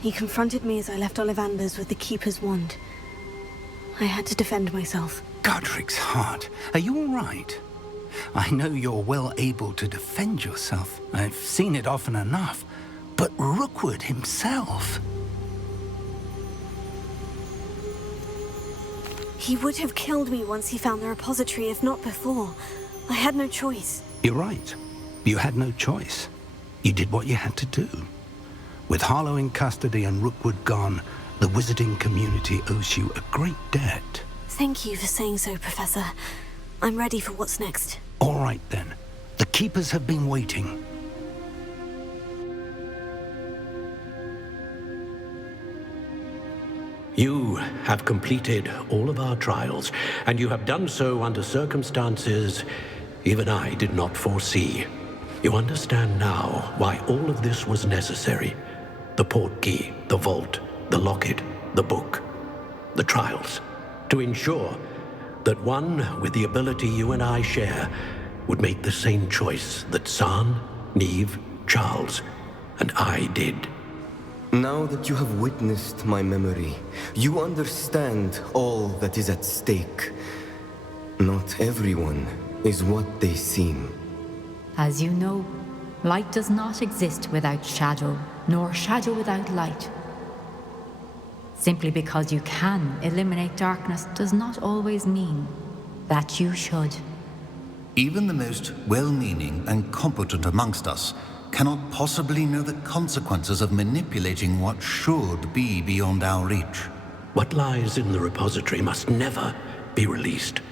He confronted me as I left Ollivander's with the Keeper's wand. I had to defend myself. Godric's heart. Are you all right? I know you're well able to defend yourself. I've seen it often enough. But Rookwood himself... He would have killed me once he found the repository, if not before. I had no choice. You're right. You had no choice. You did what you had to do. With Harlow in custody and Rookwood gone, the wizarding community owes you a great debt. Thank you for saying so, Professor. I'm ready for what's next. All right, then. The Keepers have been waiting. You have completed all of our trials, and you have done so under circumstances even I did not foresee. You understand now why all of this was necessary. The portkey, the vault, the locket, the book, the trials. To ensure that one with the ability you and I share would make the same choice that San, Neve, Charles, and I did. Now that you have witnessed my memory, you understand all that is at stake. Not everyone is what they seem. As you know, light does not exist without shadow, nor shadow without light. Simply because you can eliminate darkness does not always mean that you should. Even the most well-meaning and competent amongst us cannot possibly know the consequences of manipulating what should be beyond our reach. What lies in the repository must never be released.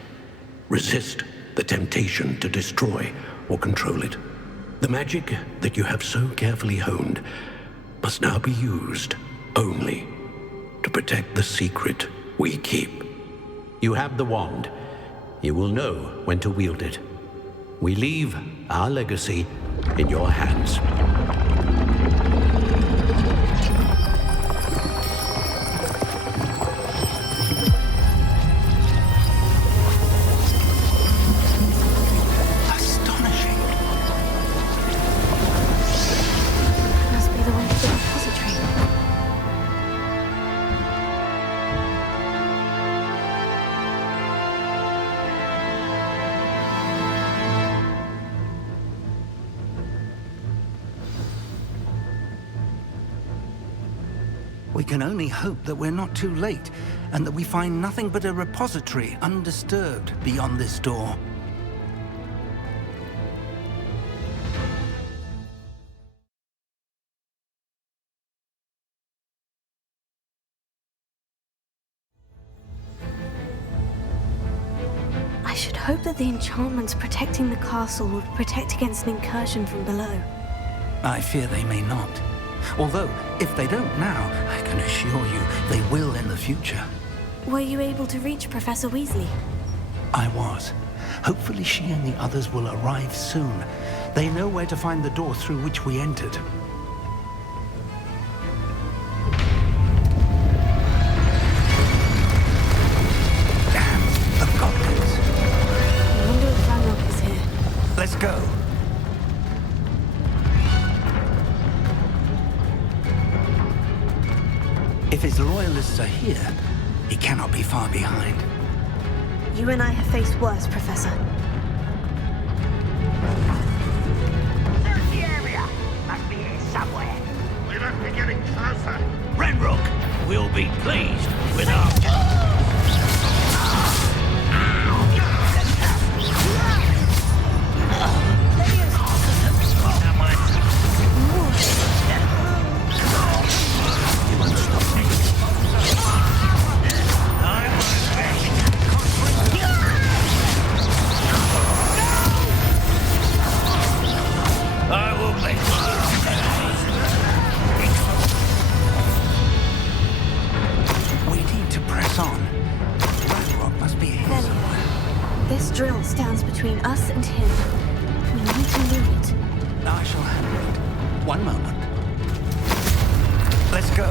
Resist the temptation to destroy or control it. The magic that you have so carefully honed must now be used only to protect the secret we keep. You have the wand. You will know when to wield it. We leave our legacy in your hands. We can only hope that we're not too late, and that we find nothing but a repository undisturbed beyond this door. I should hope that the enchantments protecting the castle will protect against an incursion from below. I fear they may not. Although, if they don't now, I can assure you they will in the future. Were you able to reach Professor Weasley? I was. Hopefully she and the others will arrive soon. They know where to find the door through which we entered. Damn, the goblins. I wonder if Ranrock is here. Let's go. If his loyalists are here, he cannot be far behind. You and I have faced worse, Professor. Search the area. Must be here somewhere. We must be getting closer. Ranrock will be pleased with our... This drill stands between us and him. We need to move it. I shall handle it. One moment. Let's go.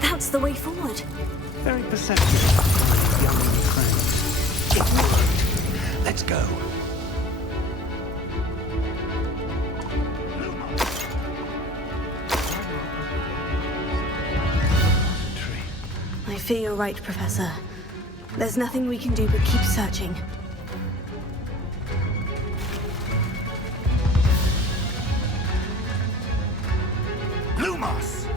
That's the way forward. Very perceptive, young friends. It worked. Let's go. fear you're right, Professor. There's nothing we can do but keep searching. Lumos!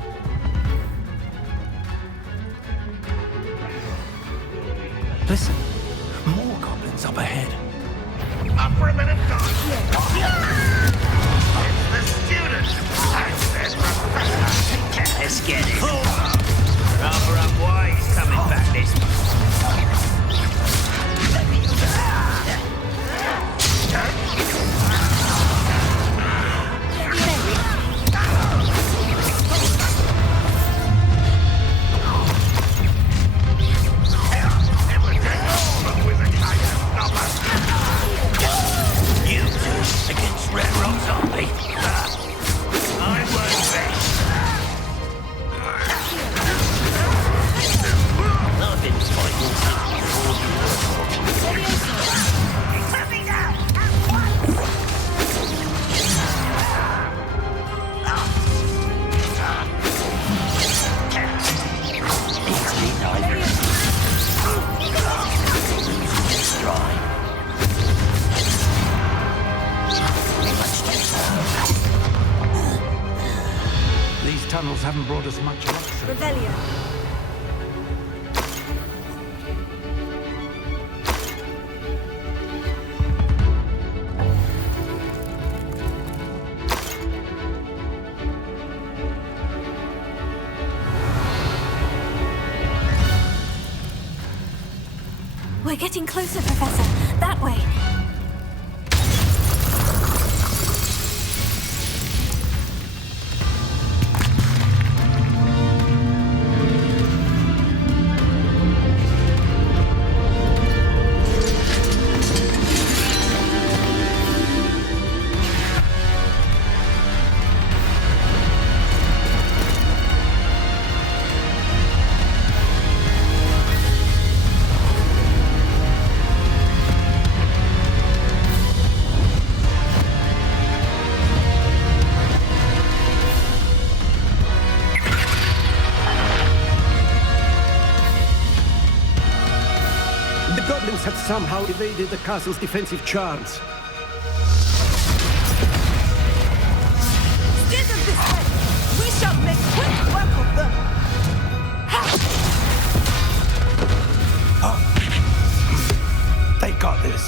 Listen, more goblins up ahead. Up for a minute, guys. It's the student. I said professor. Let's get it. Rather unwise coming back this You two against Red Rock Zombie. I won't bet. I've been fighting since before. Let me down at once. Easily neither. Losing your stride. These tunnels haven't brought us much luck. Revelio. We're getting closer, Professor. That way. The goblins have somehow evaded the castle's defensive charms. Steer them this way! We shall make quick work of them! They got this.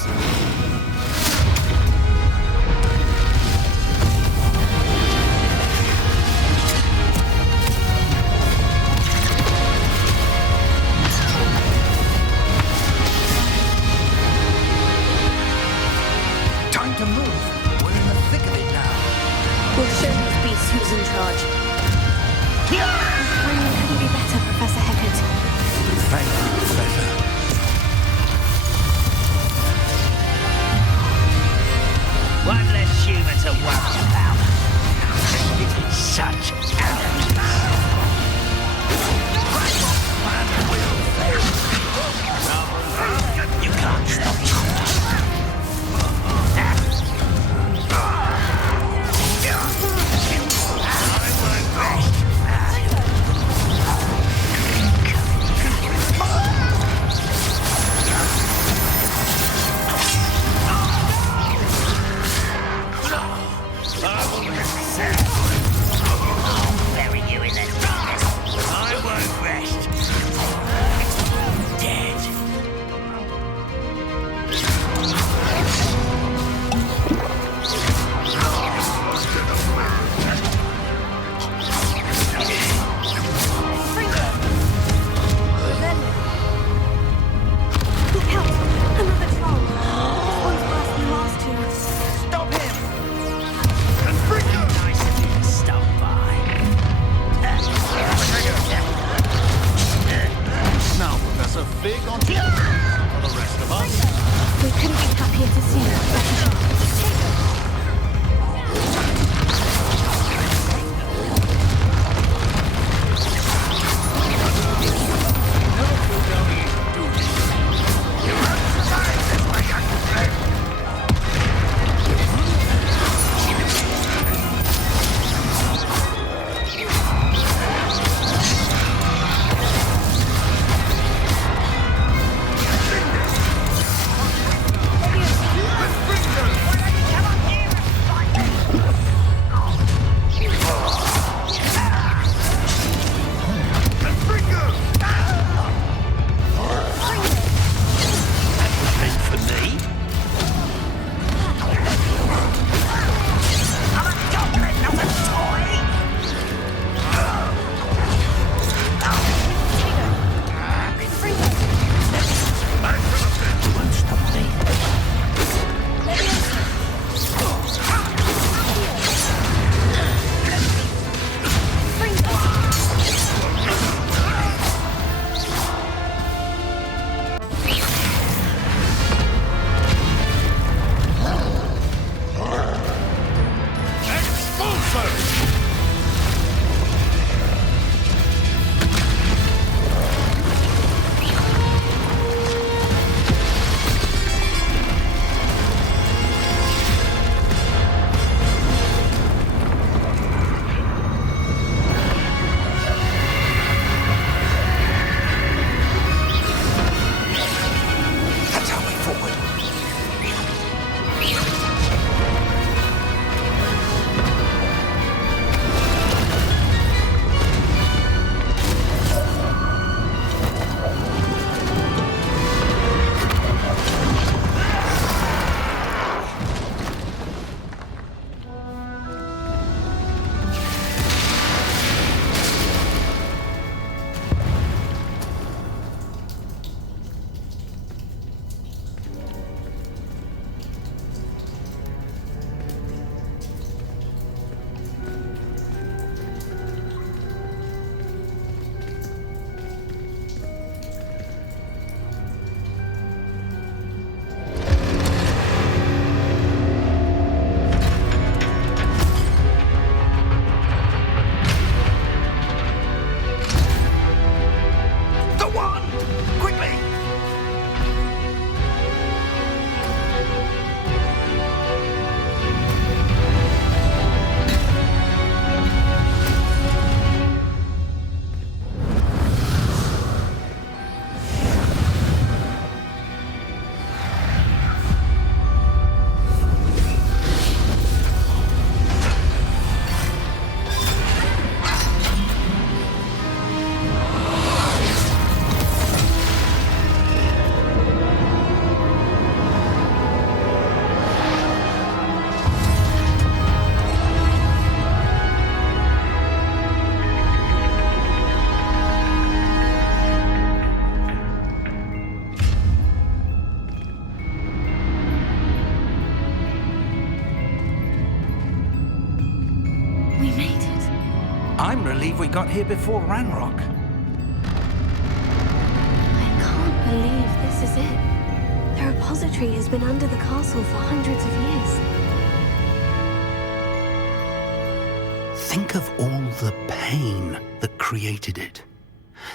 Time to move. We're in the thick of it now. We'll show these beasts who's in charge. Timing couldn't be better, Professor Hecat. Thank you, Professor. One less human to worry about. This is such arrogance. You can't stop it. Bury you in the darkness. I won't rest. Dead. Look out! Another troll. This one's worse than the last two. Stop him! And bring her! Nice of you. I'm relieved we got here before Ranrock. I can't believe this is it. The repository has been under the castle for hundreds of years. Think of all the pain that created it.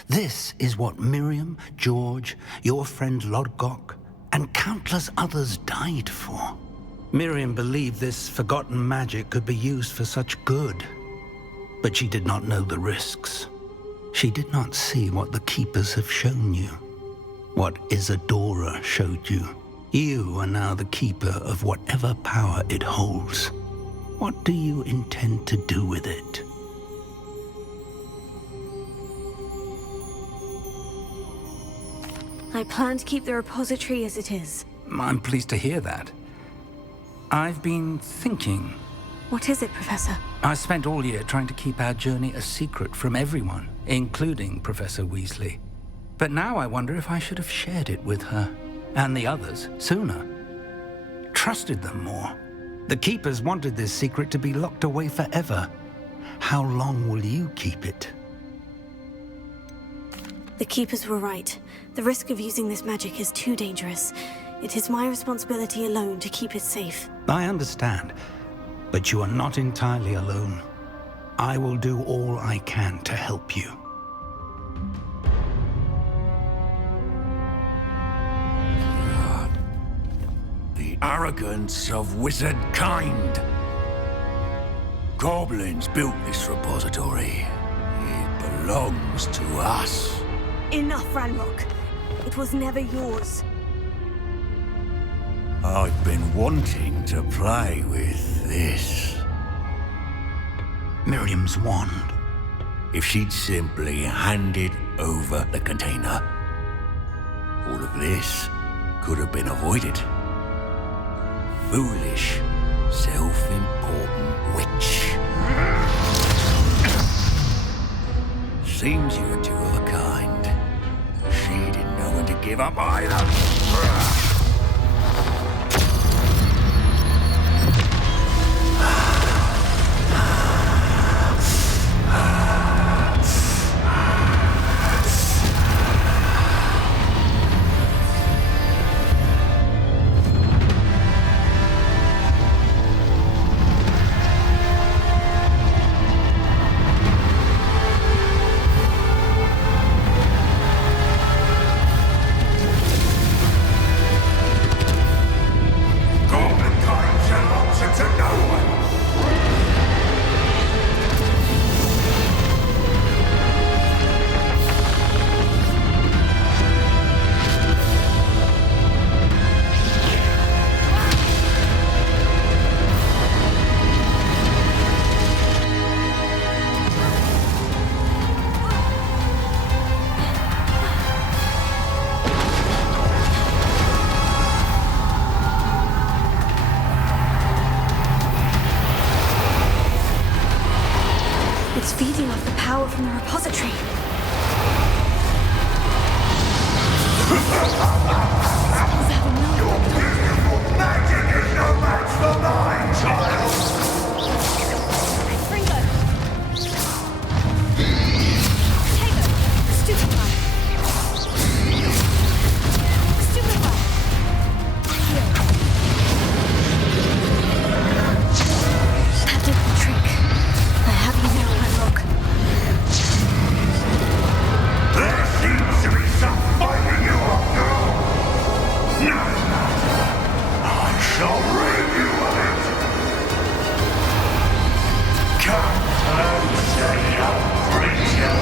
This is what Miriam, George, your friend Lodgok, and countless others died for. Miriam believed this forgotten magic could be used for such good, but she did not know the risks. She did not see what the Keepers have shown you, what Isadora showed you. You are now the Keeper of whatever power it holds. What do you intend to do with it? I plan to keep the repository as it is. I'm pleased to hear that. I've been thinking. What is it, Professor? I spent all year trying to keep our journey a secret from everyone, including Professor Weasley. But now I wonder if I should have shared it with her, and the others, sooner. Trusted them more. The Keepers wanted this secret to be locked away forever. How long will you keep it? The Keepers were right. The risk of using this magic is too dangerous. It is my responsibility alone to keep it safe. I understand, but you are not entirely alone. I will do all I can to help you. The arrogance of wizard kind. Goblins built this repository. It belongs to us. Enough, Ranrock. It was never yours. I've been wanting to play with this. Miriam's wand. If she'd simply handed over the container, all of this could have been avoided. Foolish, self-important witch. Seems you were two of a kind. She didn't know when to give up either. It's feeding off the power from the repository. Magic is no match for mine, child! Ringo! Tago! Stupefy! Stupefy! That did the trick. I have you now, Ranrock. There seems to be some fighting you after all. No matter. I shall rid you of it. Come closer, young creature.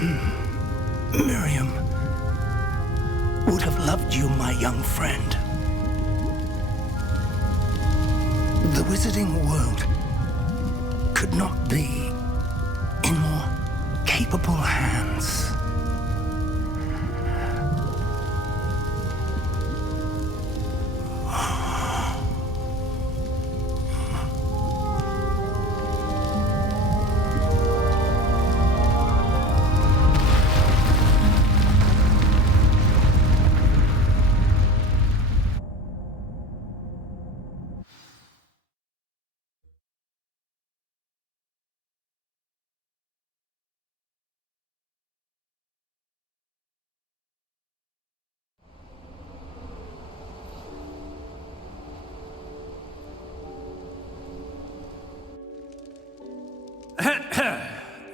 Miriam would have loved you, my young friend. The wizarding world could not be in more capable hands.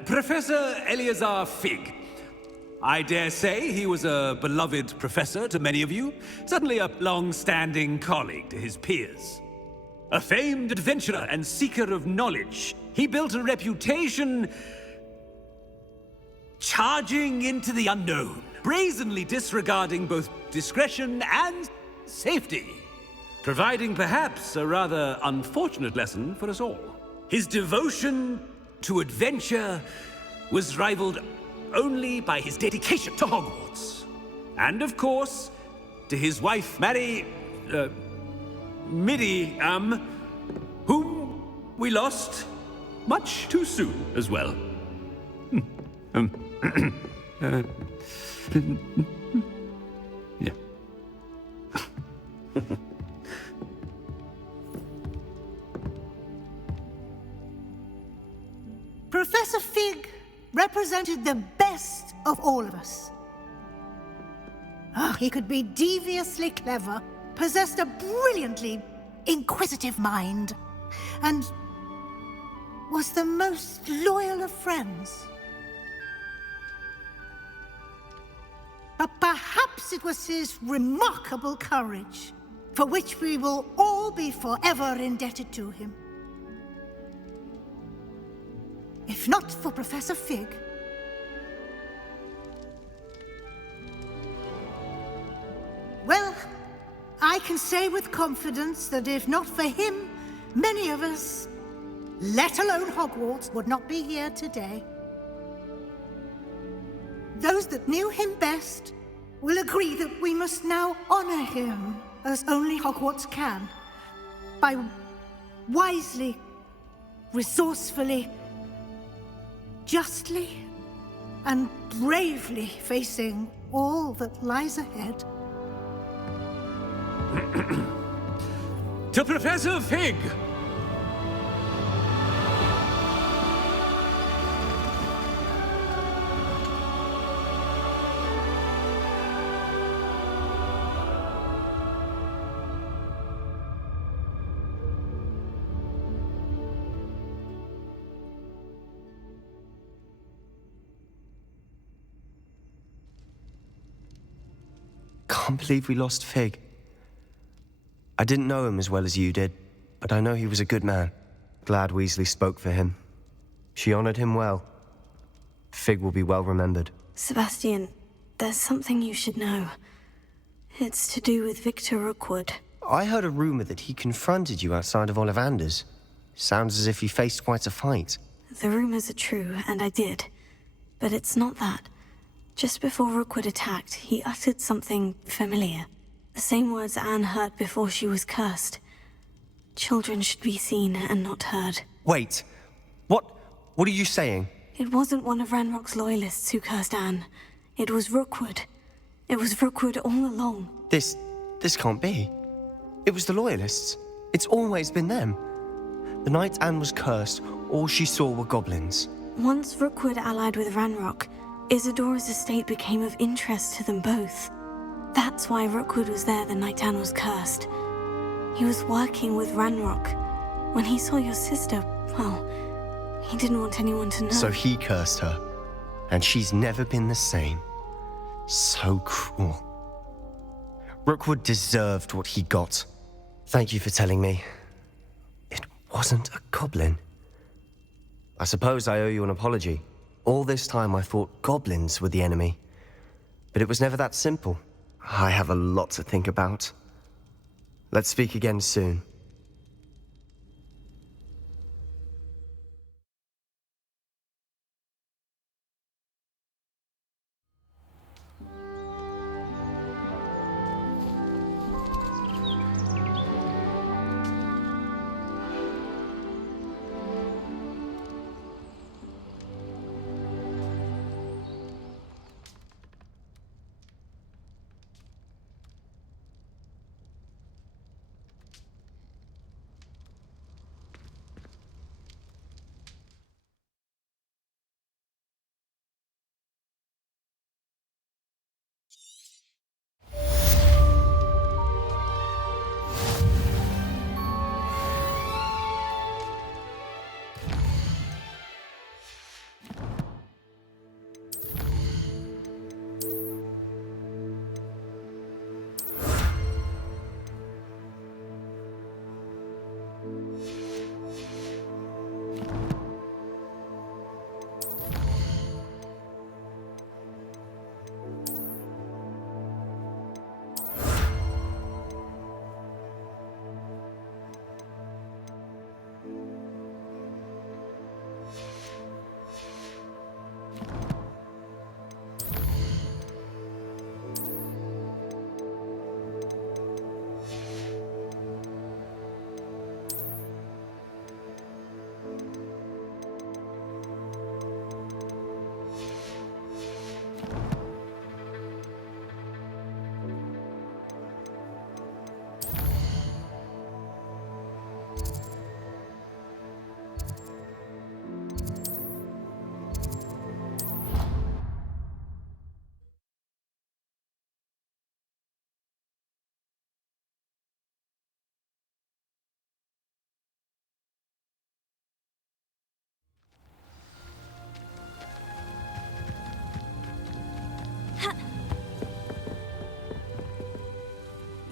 Professor Eleazar Fig. I dare say he was a beloved professor to many of you, certainly a long-standing colleague to his peers. A famed adventurer and seeker of knowledge, he built a reputation charging into the unknown, brazenly disregarding both discretion and safety, providing perhaps a rather unfortunate lesson for us all. His devotion to adventure was rivaled only by his dedication to Hogwarts. And of course, to his wife, Miriam, whom we lost much too soon as well. Yeah. Professor Fig represented the best of all of us. He could be deviously clever, possessed a brilliantly inquisitive mind, and was the most loyal of friends. But perhaps it was his remarkable courage, for which we will all be forever indebted to him. If not for Professor Fig, well, I can say with confidence that if not for him, many of us, let alone Hogwarts, would not be here today. Those that knew him best will agree that we must now honor him as only Hogwarts can, by wisely, resourcefully, justly and bravely facing all that lies ahead. To Professor Fig! Can't believe we lost Fig. I didn't know him as well as you did, but I know he was a good man. Glad Weasley spoke for him. She honored him well. Fig will be well remembered. Sebastian, there's something you should know. It's to do with Victor Rookwood. I heard a rumor that he confronted you outside of Ollivander's. Sounds as if he faced quite a fight. The rumors are true, and I did. But it's not that. Just before Rookwood attacked, he uttered something familiar. The same words Anne heard before she was cursed. Children should be seen and not heard. Wait, what are you saying? It wasn't one of Ranrock's loyalists who cursed Anne. It was Rookwood. It was Rookwood all along. This can't be. It was the loyalists. It's always been them. The night Anne was cursed, all she saw were goblins. Once Rookwood allied with Ranrock, Isadora's estate became of interest to them both. That's why Rookwood was there the night Anne was cursed. He was working with Ranrock. When he saw your sister, well, he didn't want anyone to know. So he cursed her, and she's never been the same. So cruel. Rookwood deserved what he got. Thank you for telling me. It wasn't a goblin. I suppose I owe you an apology. All this time I thought goblins were the enemy. But it was never that simple. I have a lot to think about. Let's speak again soon.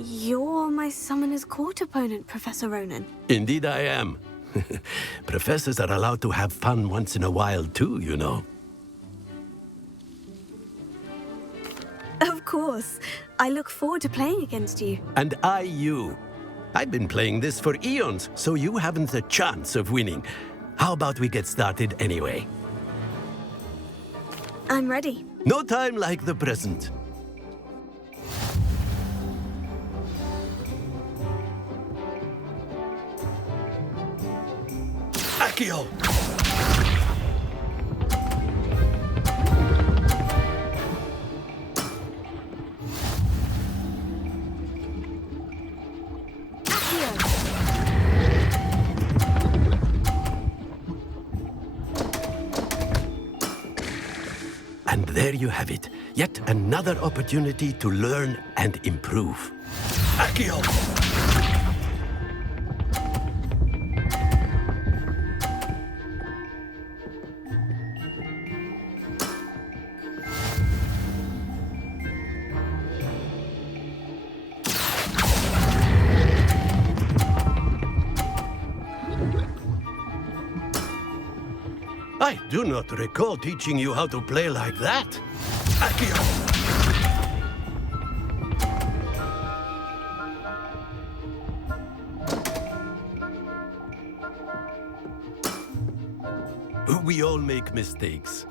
You're my Summoner's Court opponent, Professor Ronan. Indeed I am. Professors are allowed to have fun once in a while too, you know. Of course. I look forward to playing against you. And I you. I've been playing this for eons, so you haven't a chance of winning. How about we get started anyway? I'm ready. No time like the present. Accio! And there you have it. Yet another opportunity to learn and improve. Accio! I do not recall teaching you how to play like that. Accio! We all make mistakes.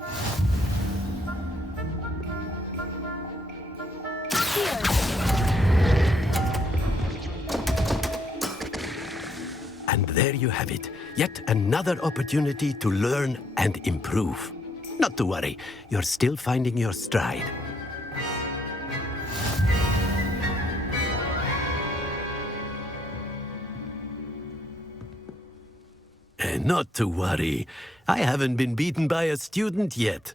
And there you have it. Yet another opportunity to learn and improve. Not to worry, you're still finding your stride. Not to worry. I haven't been beaten by a student yet.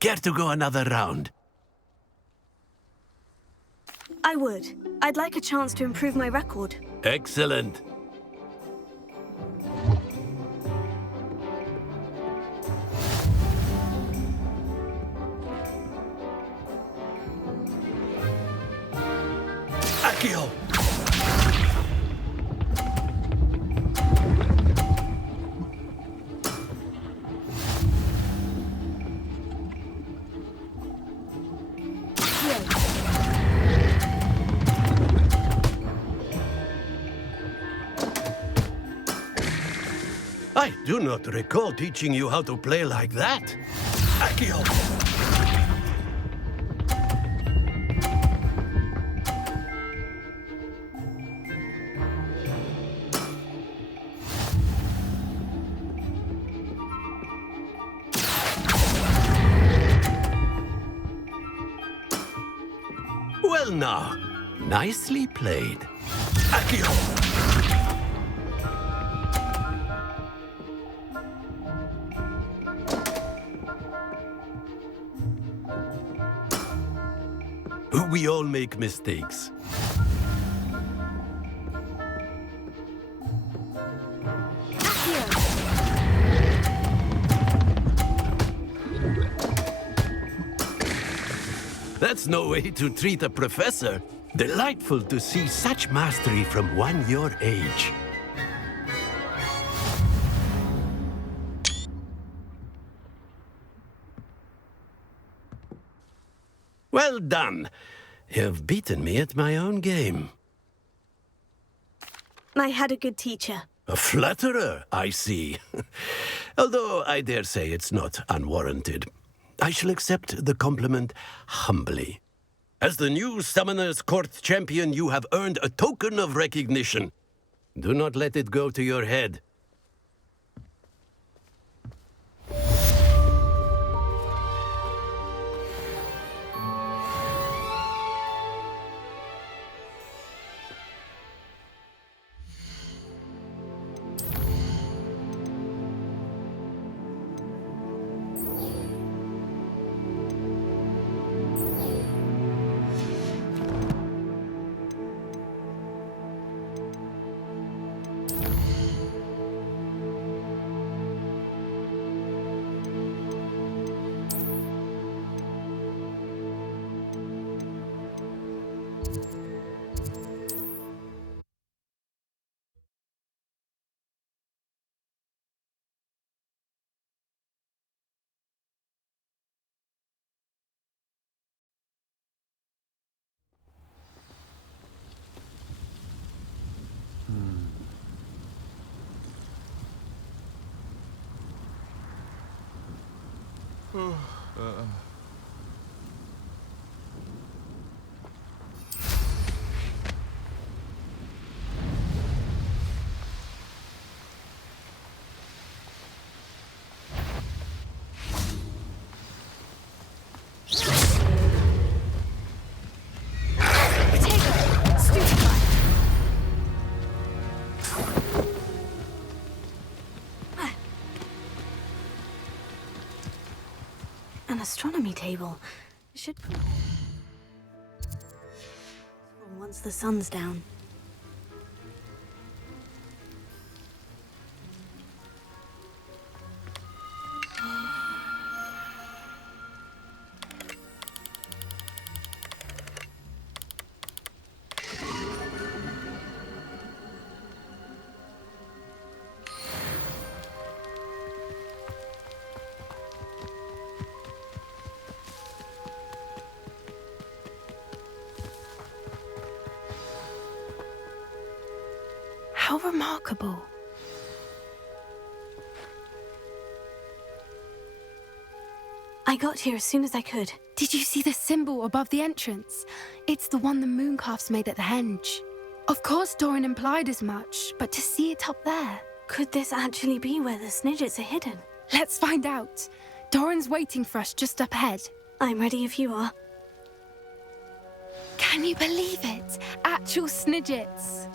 Care to go another round? I would. I'd like a chance to improve my record. Excellent. Accio! I do not recall teaching you how to play like that. Accio! Well now, nicely played. Accio! We all make mistakes. That's no way to treat a professor. Delightful to see such mastery from one your age. Well done. You've beaten me at my own game. I had a good teacher. A flatterer, I see. Although I dare say it's not unwarranted. I shall accept the compliment humbly. As the new Summoner's Court champion, you have earned a token of recognition. Do not let it go to your head. An astronomy table. Should once the sun's down. How remarkable. I got here as soon as I could. Did you see the symbol above the entrance? It's the one the mooncalfs made at the henge. Of course Doran implied as much, but to see it up there... Could this actually be where the Snidgets are hidden? Let's find out. Doran's waiting for us just up ahead. I'm ready if you are. Can you believe it? Actual Snidgets.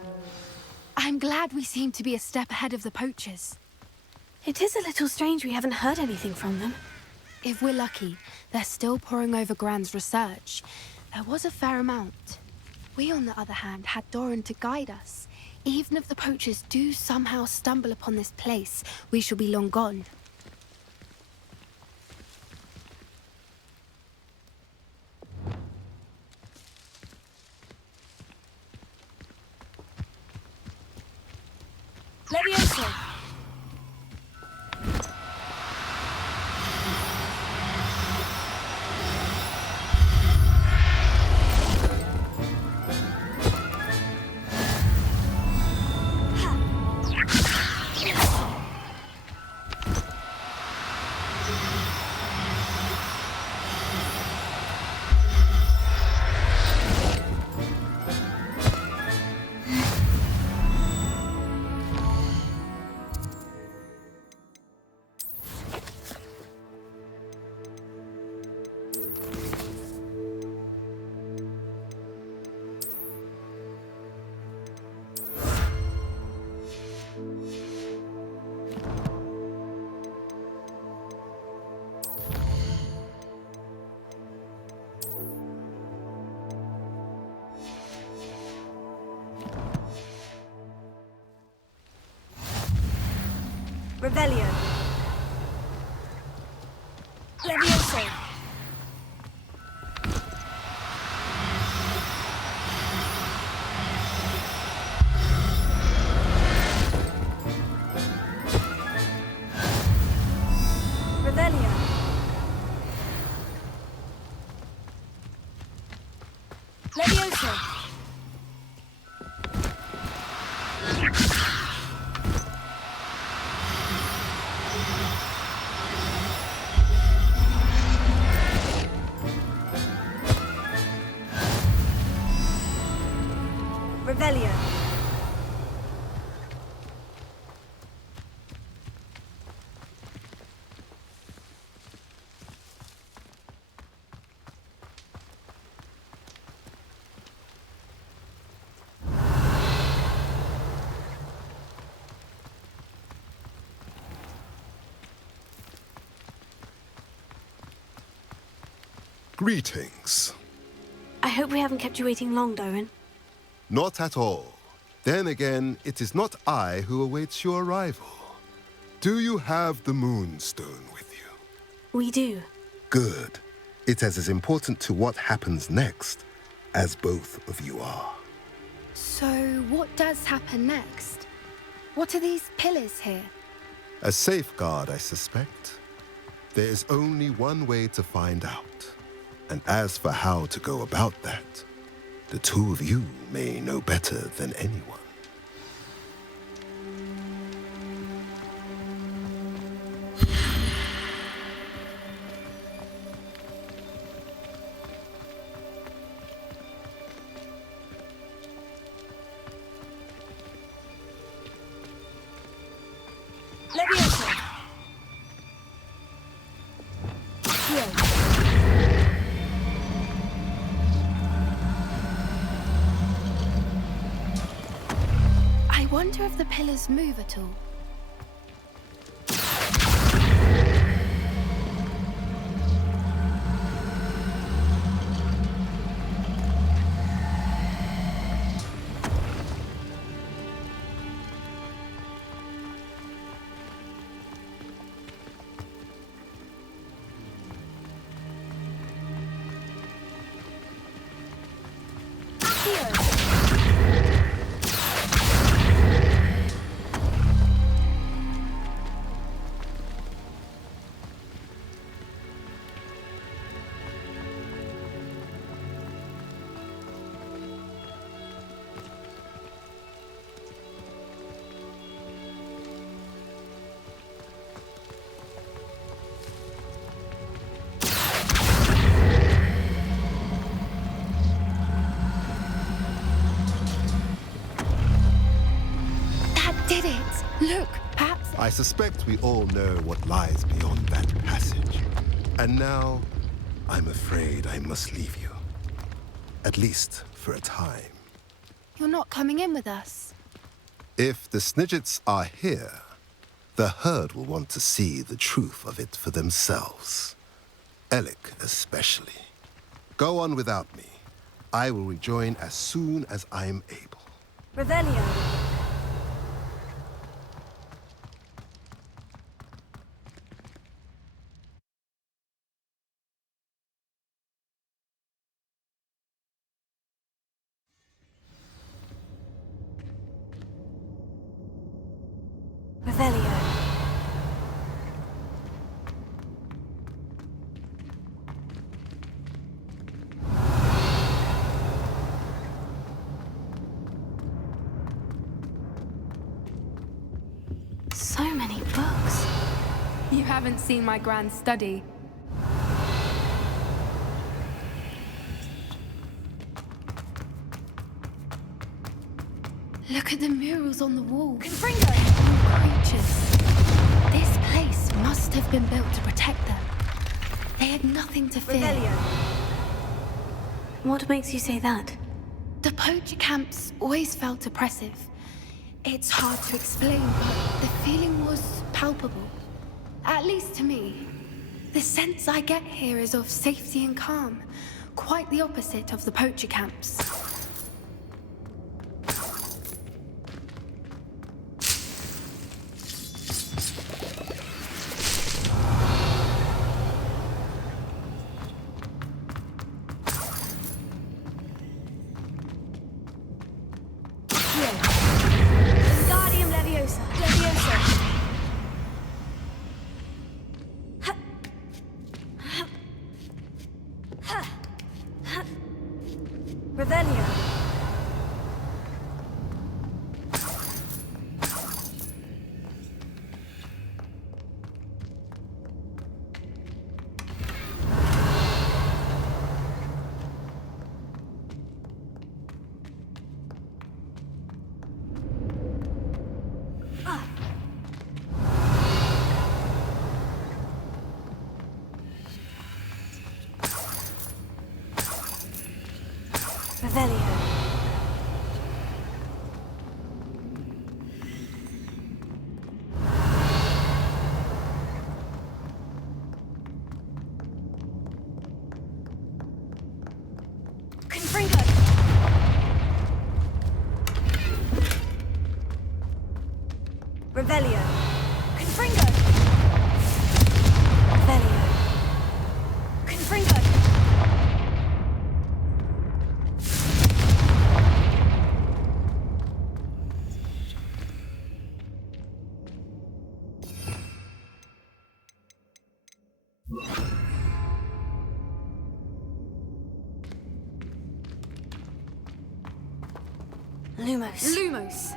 I'm glad we seem to be a step ahead of the poachers. It is a little strange we haven't heard anything from them. If we're lucky, they're still poring over Gran's research. There was a fair amount. We, on the other hand, had Doran to guide us. Even if the poachers do somehow stumble upon this place, we shall be long gone. Levioso! Revelio. Levioso. Revelio. Levioso. Revelio. Greetings. I hope we haven't kept you waiting long, Doran. Not at all. Then again, it is not I who awaits your arrival. Do you have the Moonstone with you? We do. Good. It is as important to what happens next as both of you are. So, what does happen next? What are these pillars here? A safeguard, I suspect. There is only one way to find out. And as for how to go about that, the two of you may know better than anyone. Levioso. Here. I wonder if the pillars move at all. Did it! Look, perhaps... I suspect we all know what lies beyond that passage. And now, I'm afraid I must leave you. At least for a time. You're not coming in with us. If the Snidgets are here, the herd will want to see the truth of it for themselves. Alec especially. Go on without me. I will rejoin as soon as I'm able. Revelio. Revelio. So many books. You haven't seen my grand study. Look at the murals on the wall. Confringo! Creatures. This place must have been built to protect them. They had nothing to fear. Revelio. What makes you say that? The poacher camps always felt oppressive. It's hard to explain, but the feeling was palpable. At least to me. The sense I get here is of safety and calm. Quite the opposite of the poacher camps. Revelio. Revelio. Confringo. Revelio. Confringo. Revelio. Confringo. Lumos. Lumos.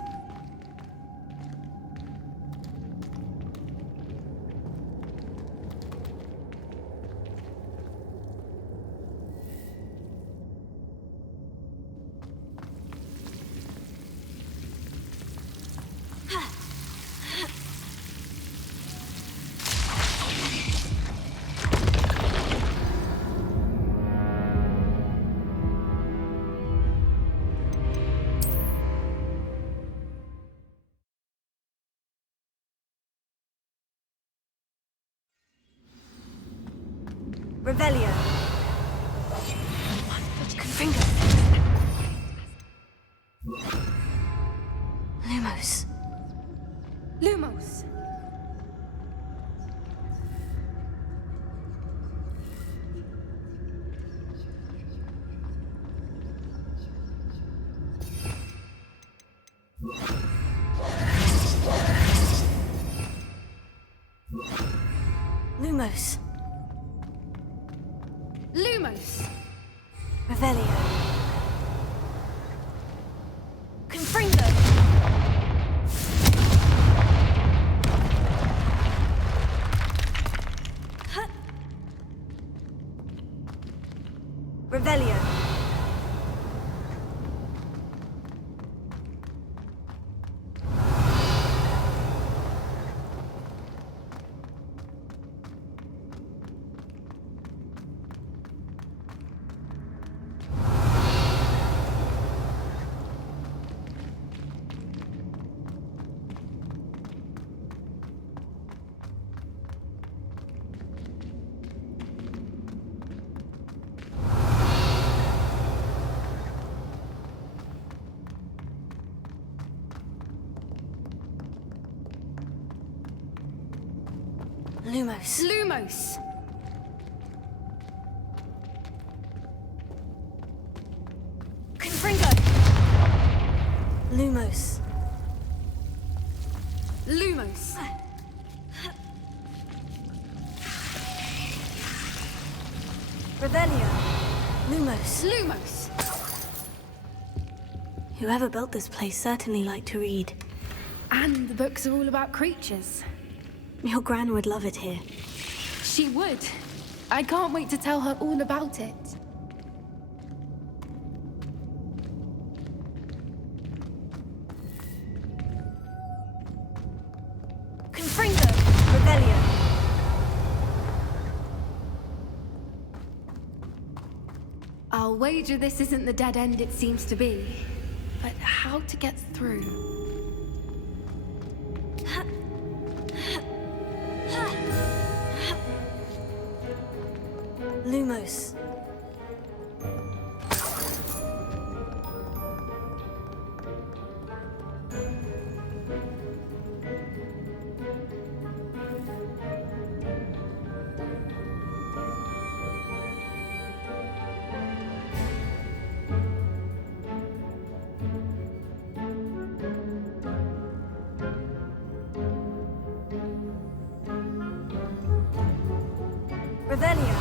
Revelio. Confringo. Lumos. Lumos. Lumos. Lumos. Revelio. Confringo. Revelio. Lumos. Lumos. Confringo. Lumos. Lumos. Revelio. Lumos. Lumos. Whoever built this place certainly liked to read. And the books are all about creatures. Your gran would love it here. She would. I can't wait to tell her all about it. Confringo. Revelio. I'll wager this isn't the dead end it seems to be. But how to get through? Lumos. Revelio.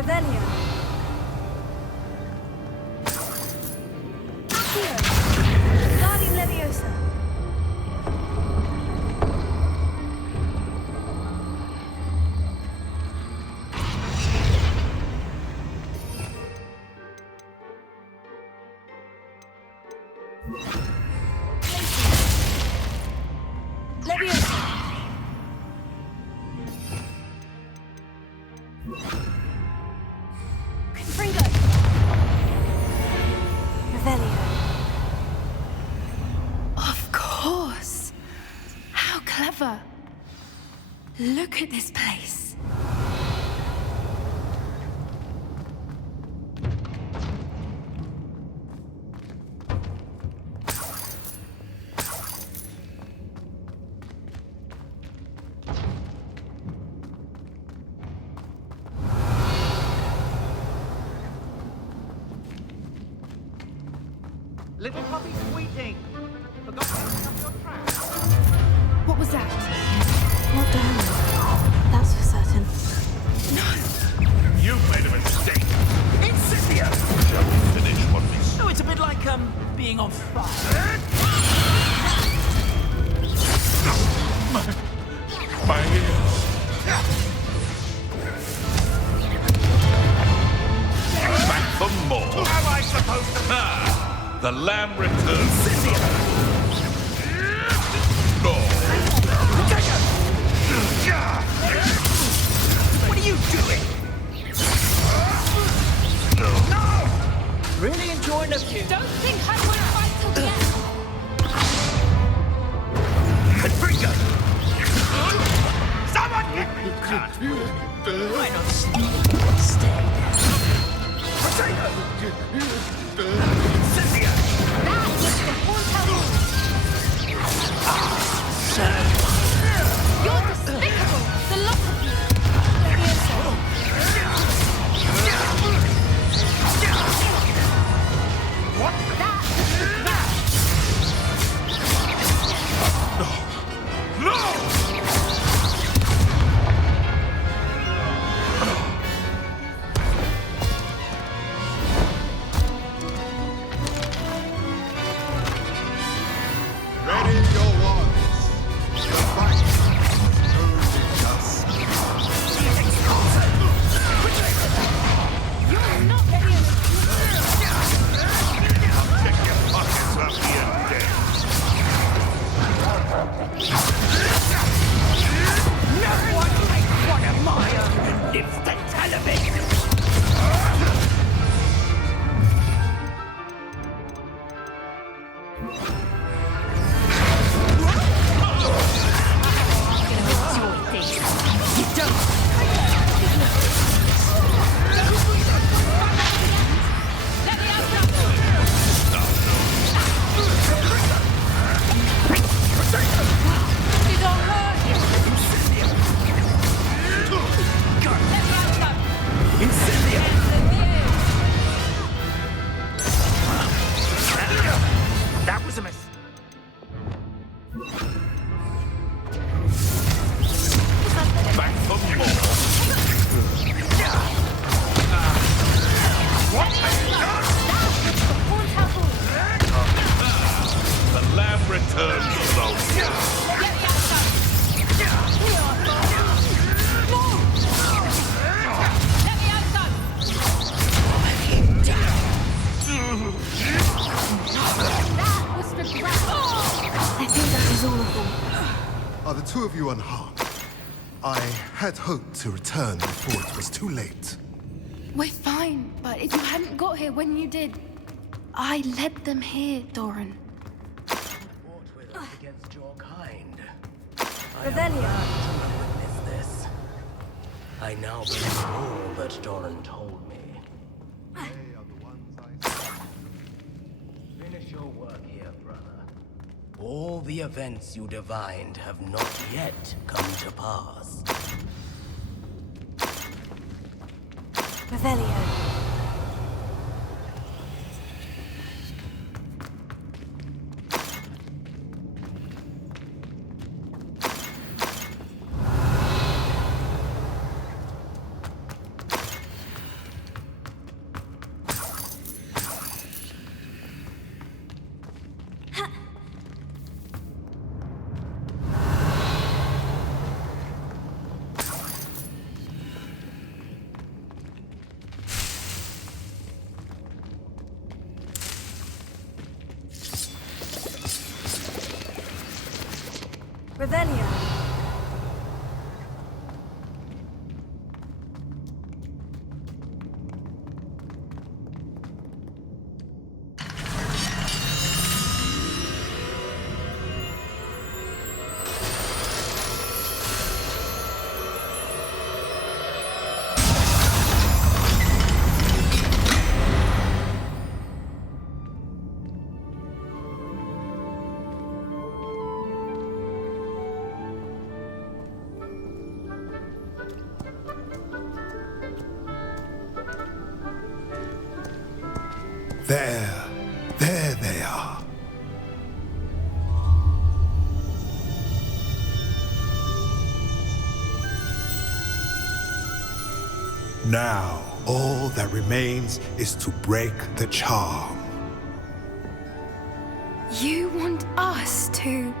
Revelio. Accio. Guardian Leviosa. Leviosa. Confringo. Revelio. Of course. How clever. Look at this place. Little puppy squeaking. Forgot to pick up your trash. What was that? Not down. That's for certain. You've made a mistake. Incendio! Shall we finish what we No, it's a bit like, being on fire. My ears. Back for more. Am I supposed to... The lamb returns. No. What are you doing? No! Really enjoying a few. Don't think I won't fight till the end. Confringo! Someone get me cut! Why not stay Potato! Cynthia! That was the Horntail. Sir! You're despicable, the lot of you. Leviosa. What? That was the ground. No! Ready your wands. The fight. You're not Leviosa. Check your pockets up here dead. No one takes one of my own and lives to tell of it! You don't. You don't hurt him. Incendio! That was a miss. Back for more. What have you done? The lamb returns slowly. That was for I think that was all of them. Are the two of you unharmed? I had hoped to return before it was too late. We're fine, but if you hadn't got here when you did, I led them here, Doran. Against your kind. Revelio. Witness this. I now believe all that Doran told me. Finish your work here, brother. All the events you divined have not yet come to pass. Revelio. Revelio. There they are. Now, all that remains is to break the charm. You want us to...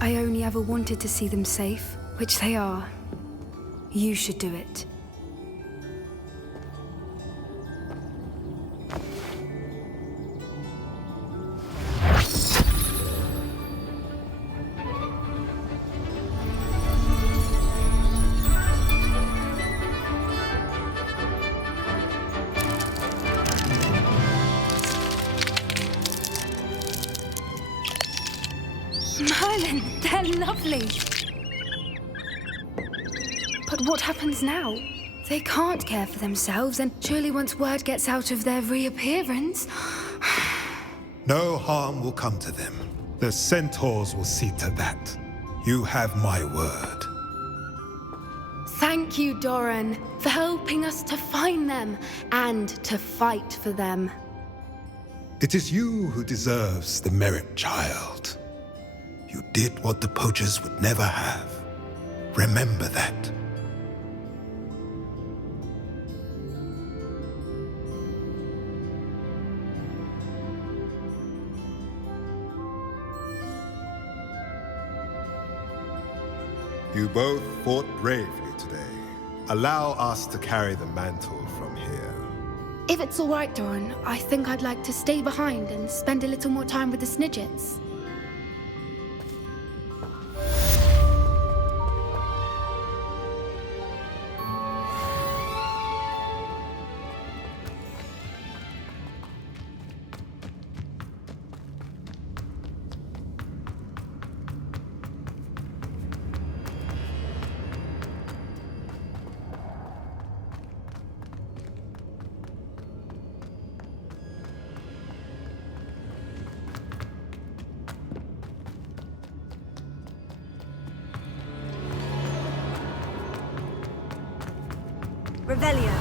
I only ever wanted to see them safe, which they are. You should do it. Merlin, they're lovely. But what happens now? They can't care for themselves, and surely once word gets out of their reappearance... No harm will come to them. The centaurs will see to that. You have my word. Thank you, Doran, for helping us to find them and to fight for them. It is you who deserves the merit, child. You did what the poachers would never have. Remember that. You both fought bravely today. Allow us to carry the mantle from here. If it's all right, Doran, I think I'd like to stay behind and spend a little more time with the Snidgets. Revelio.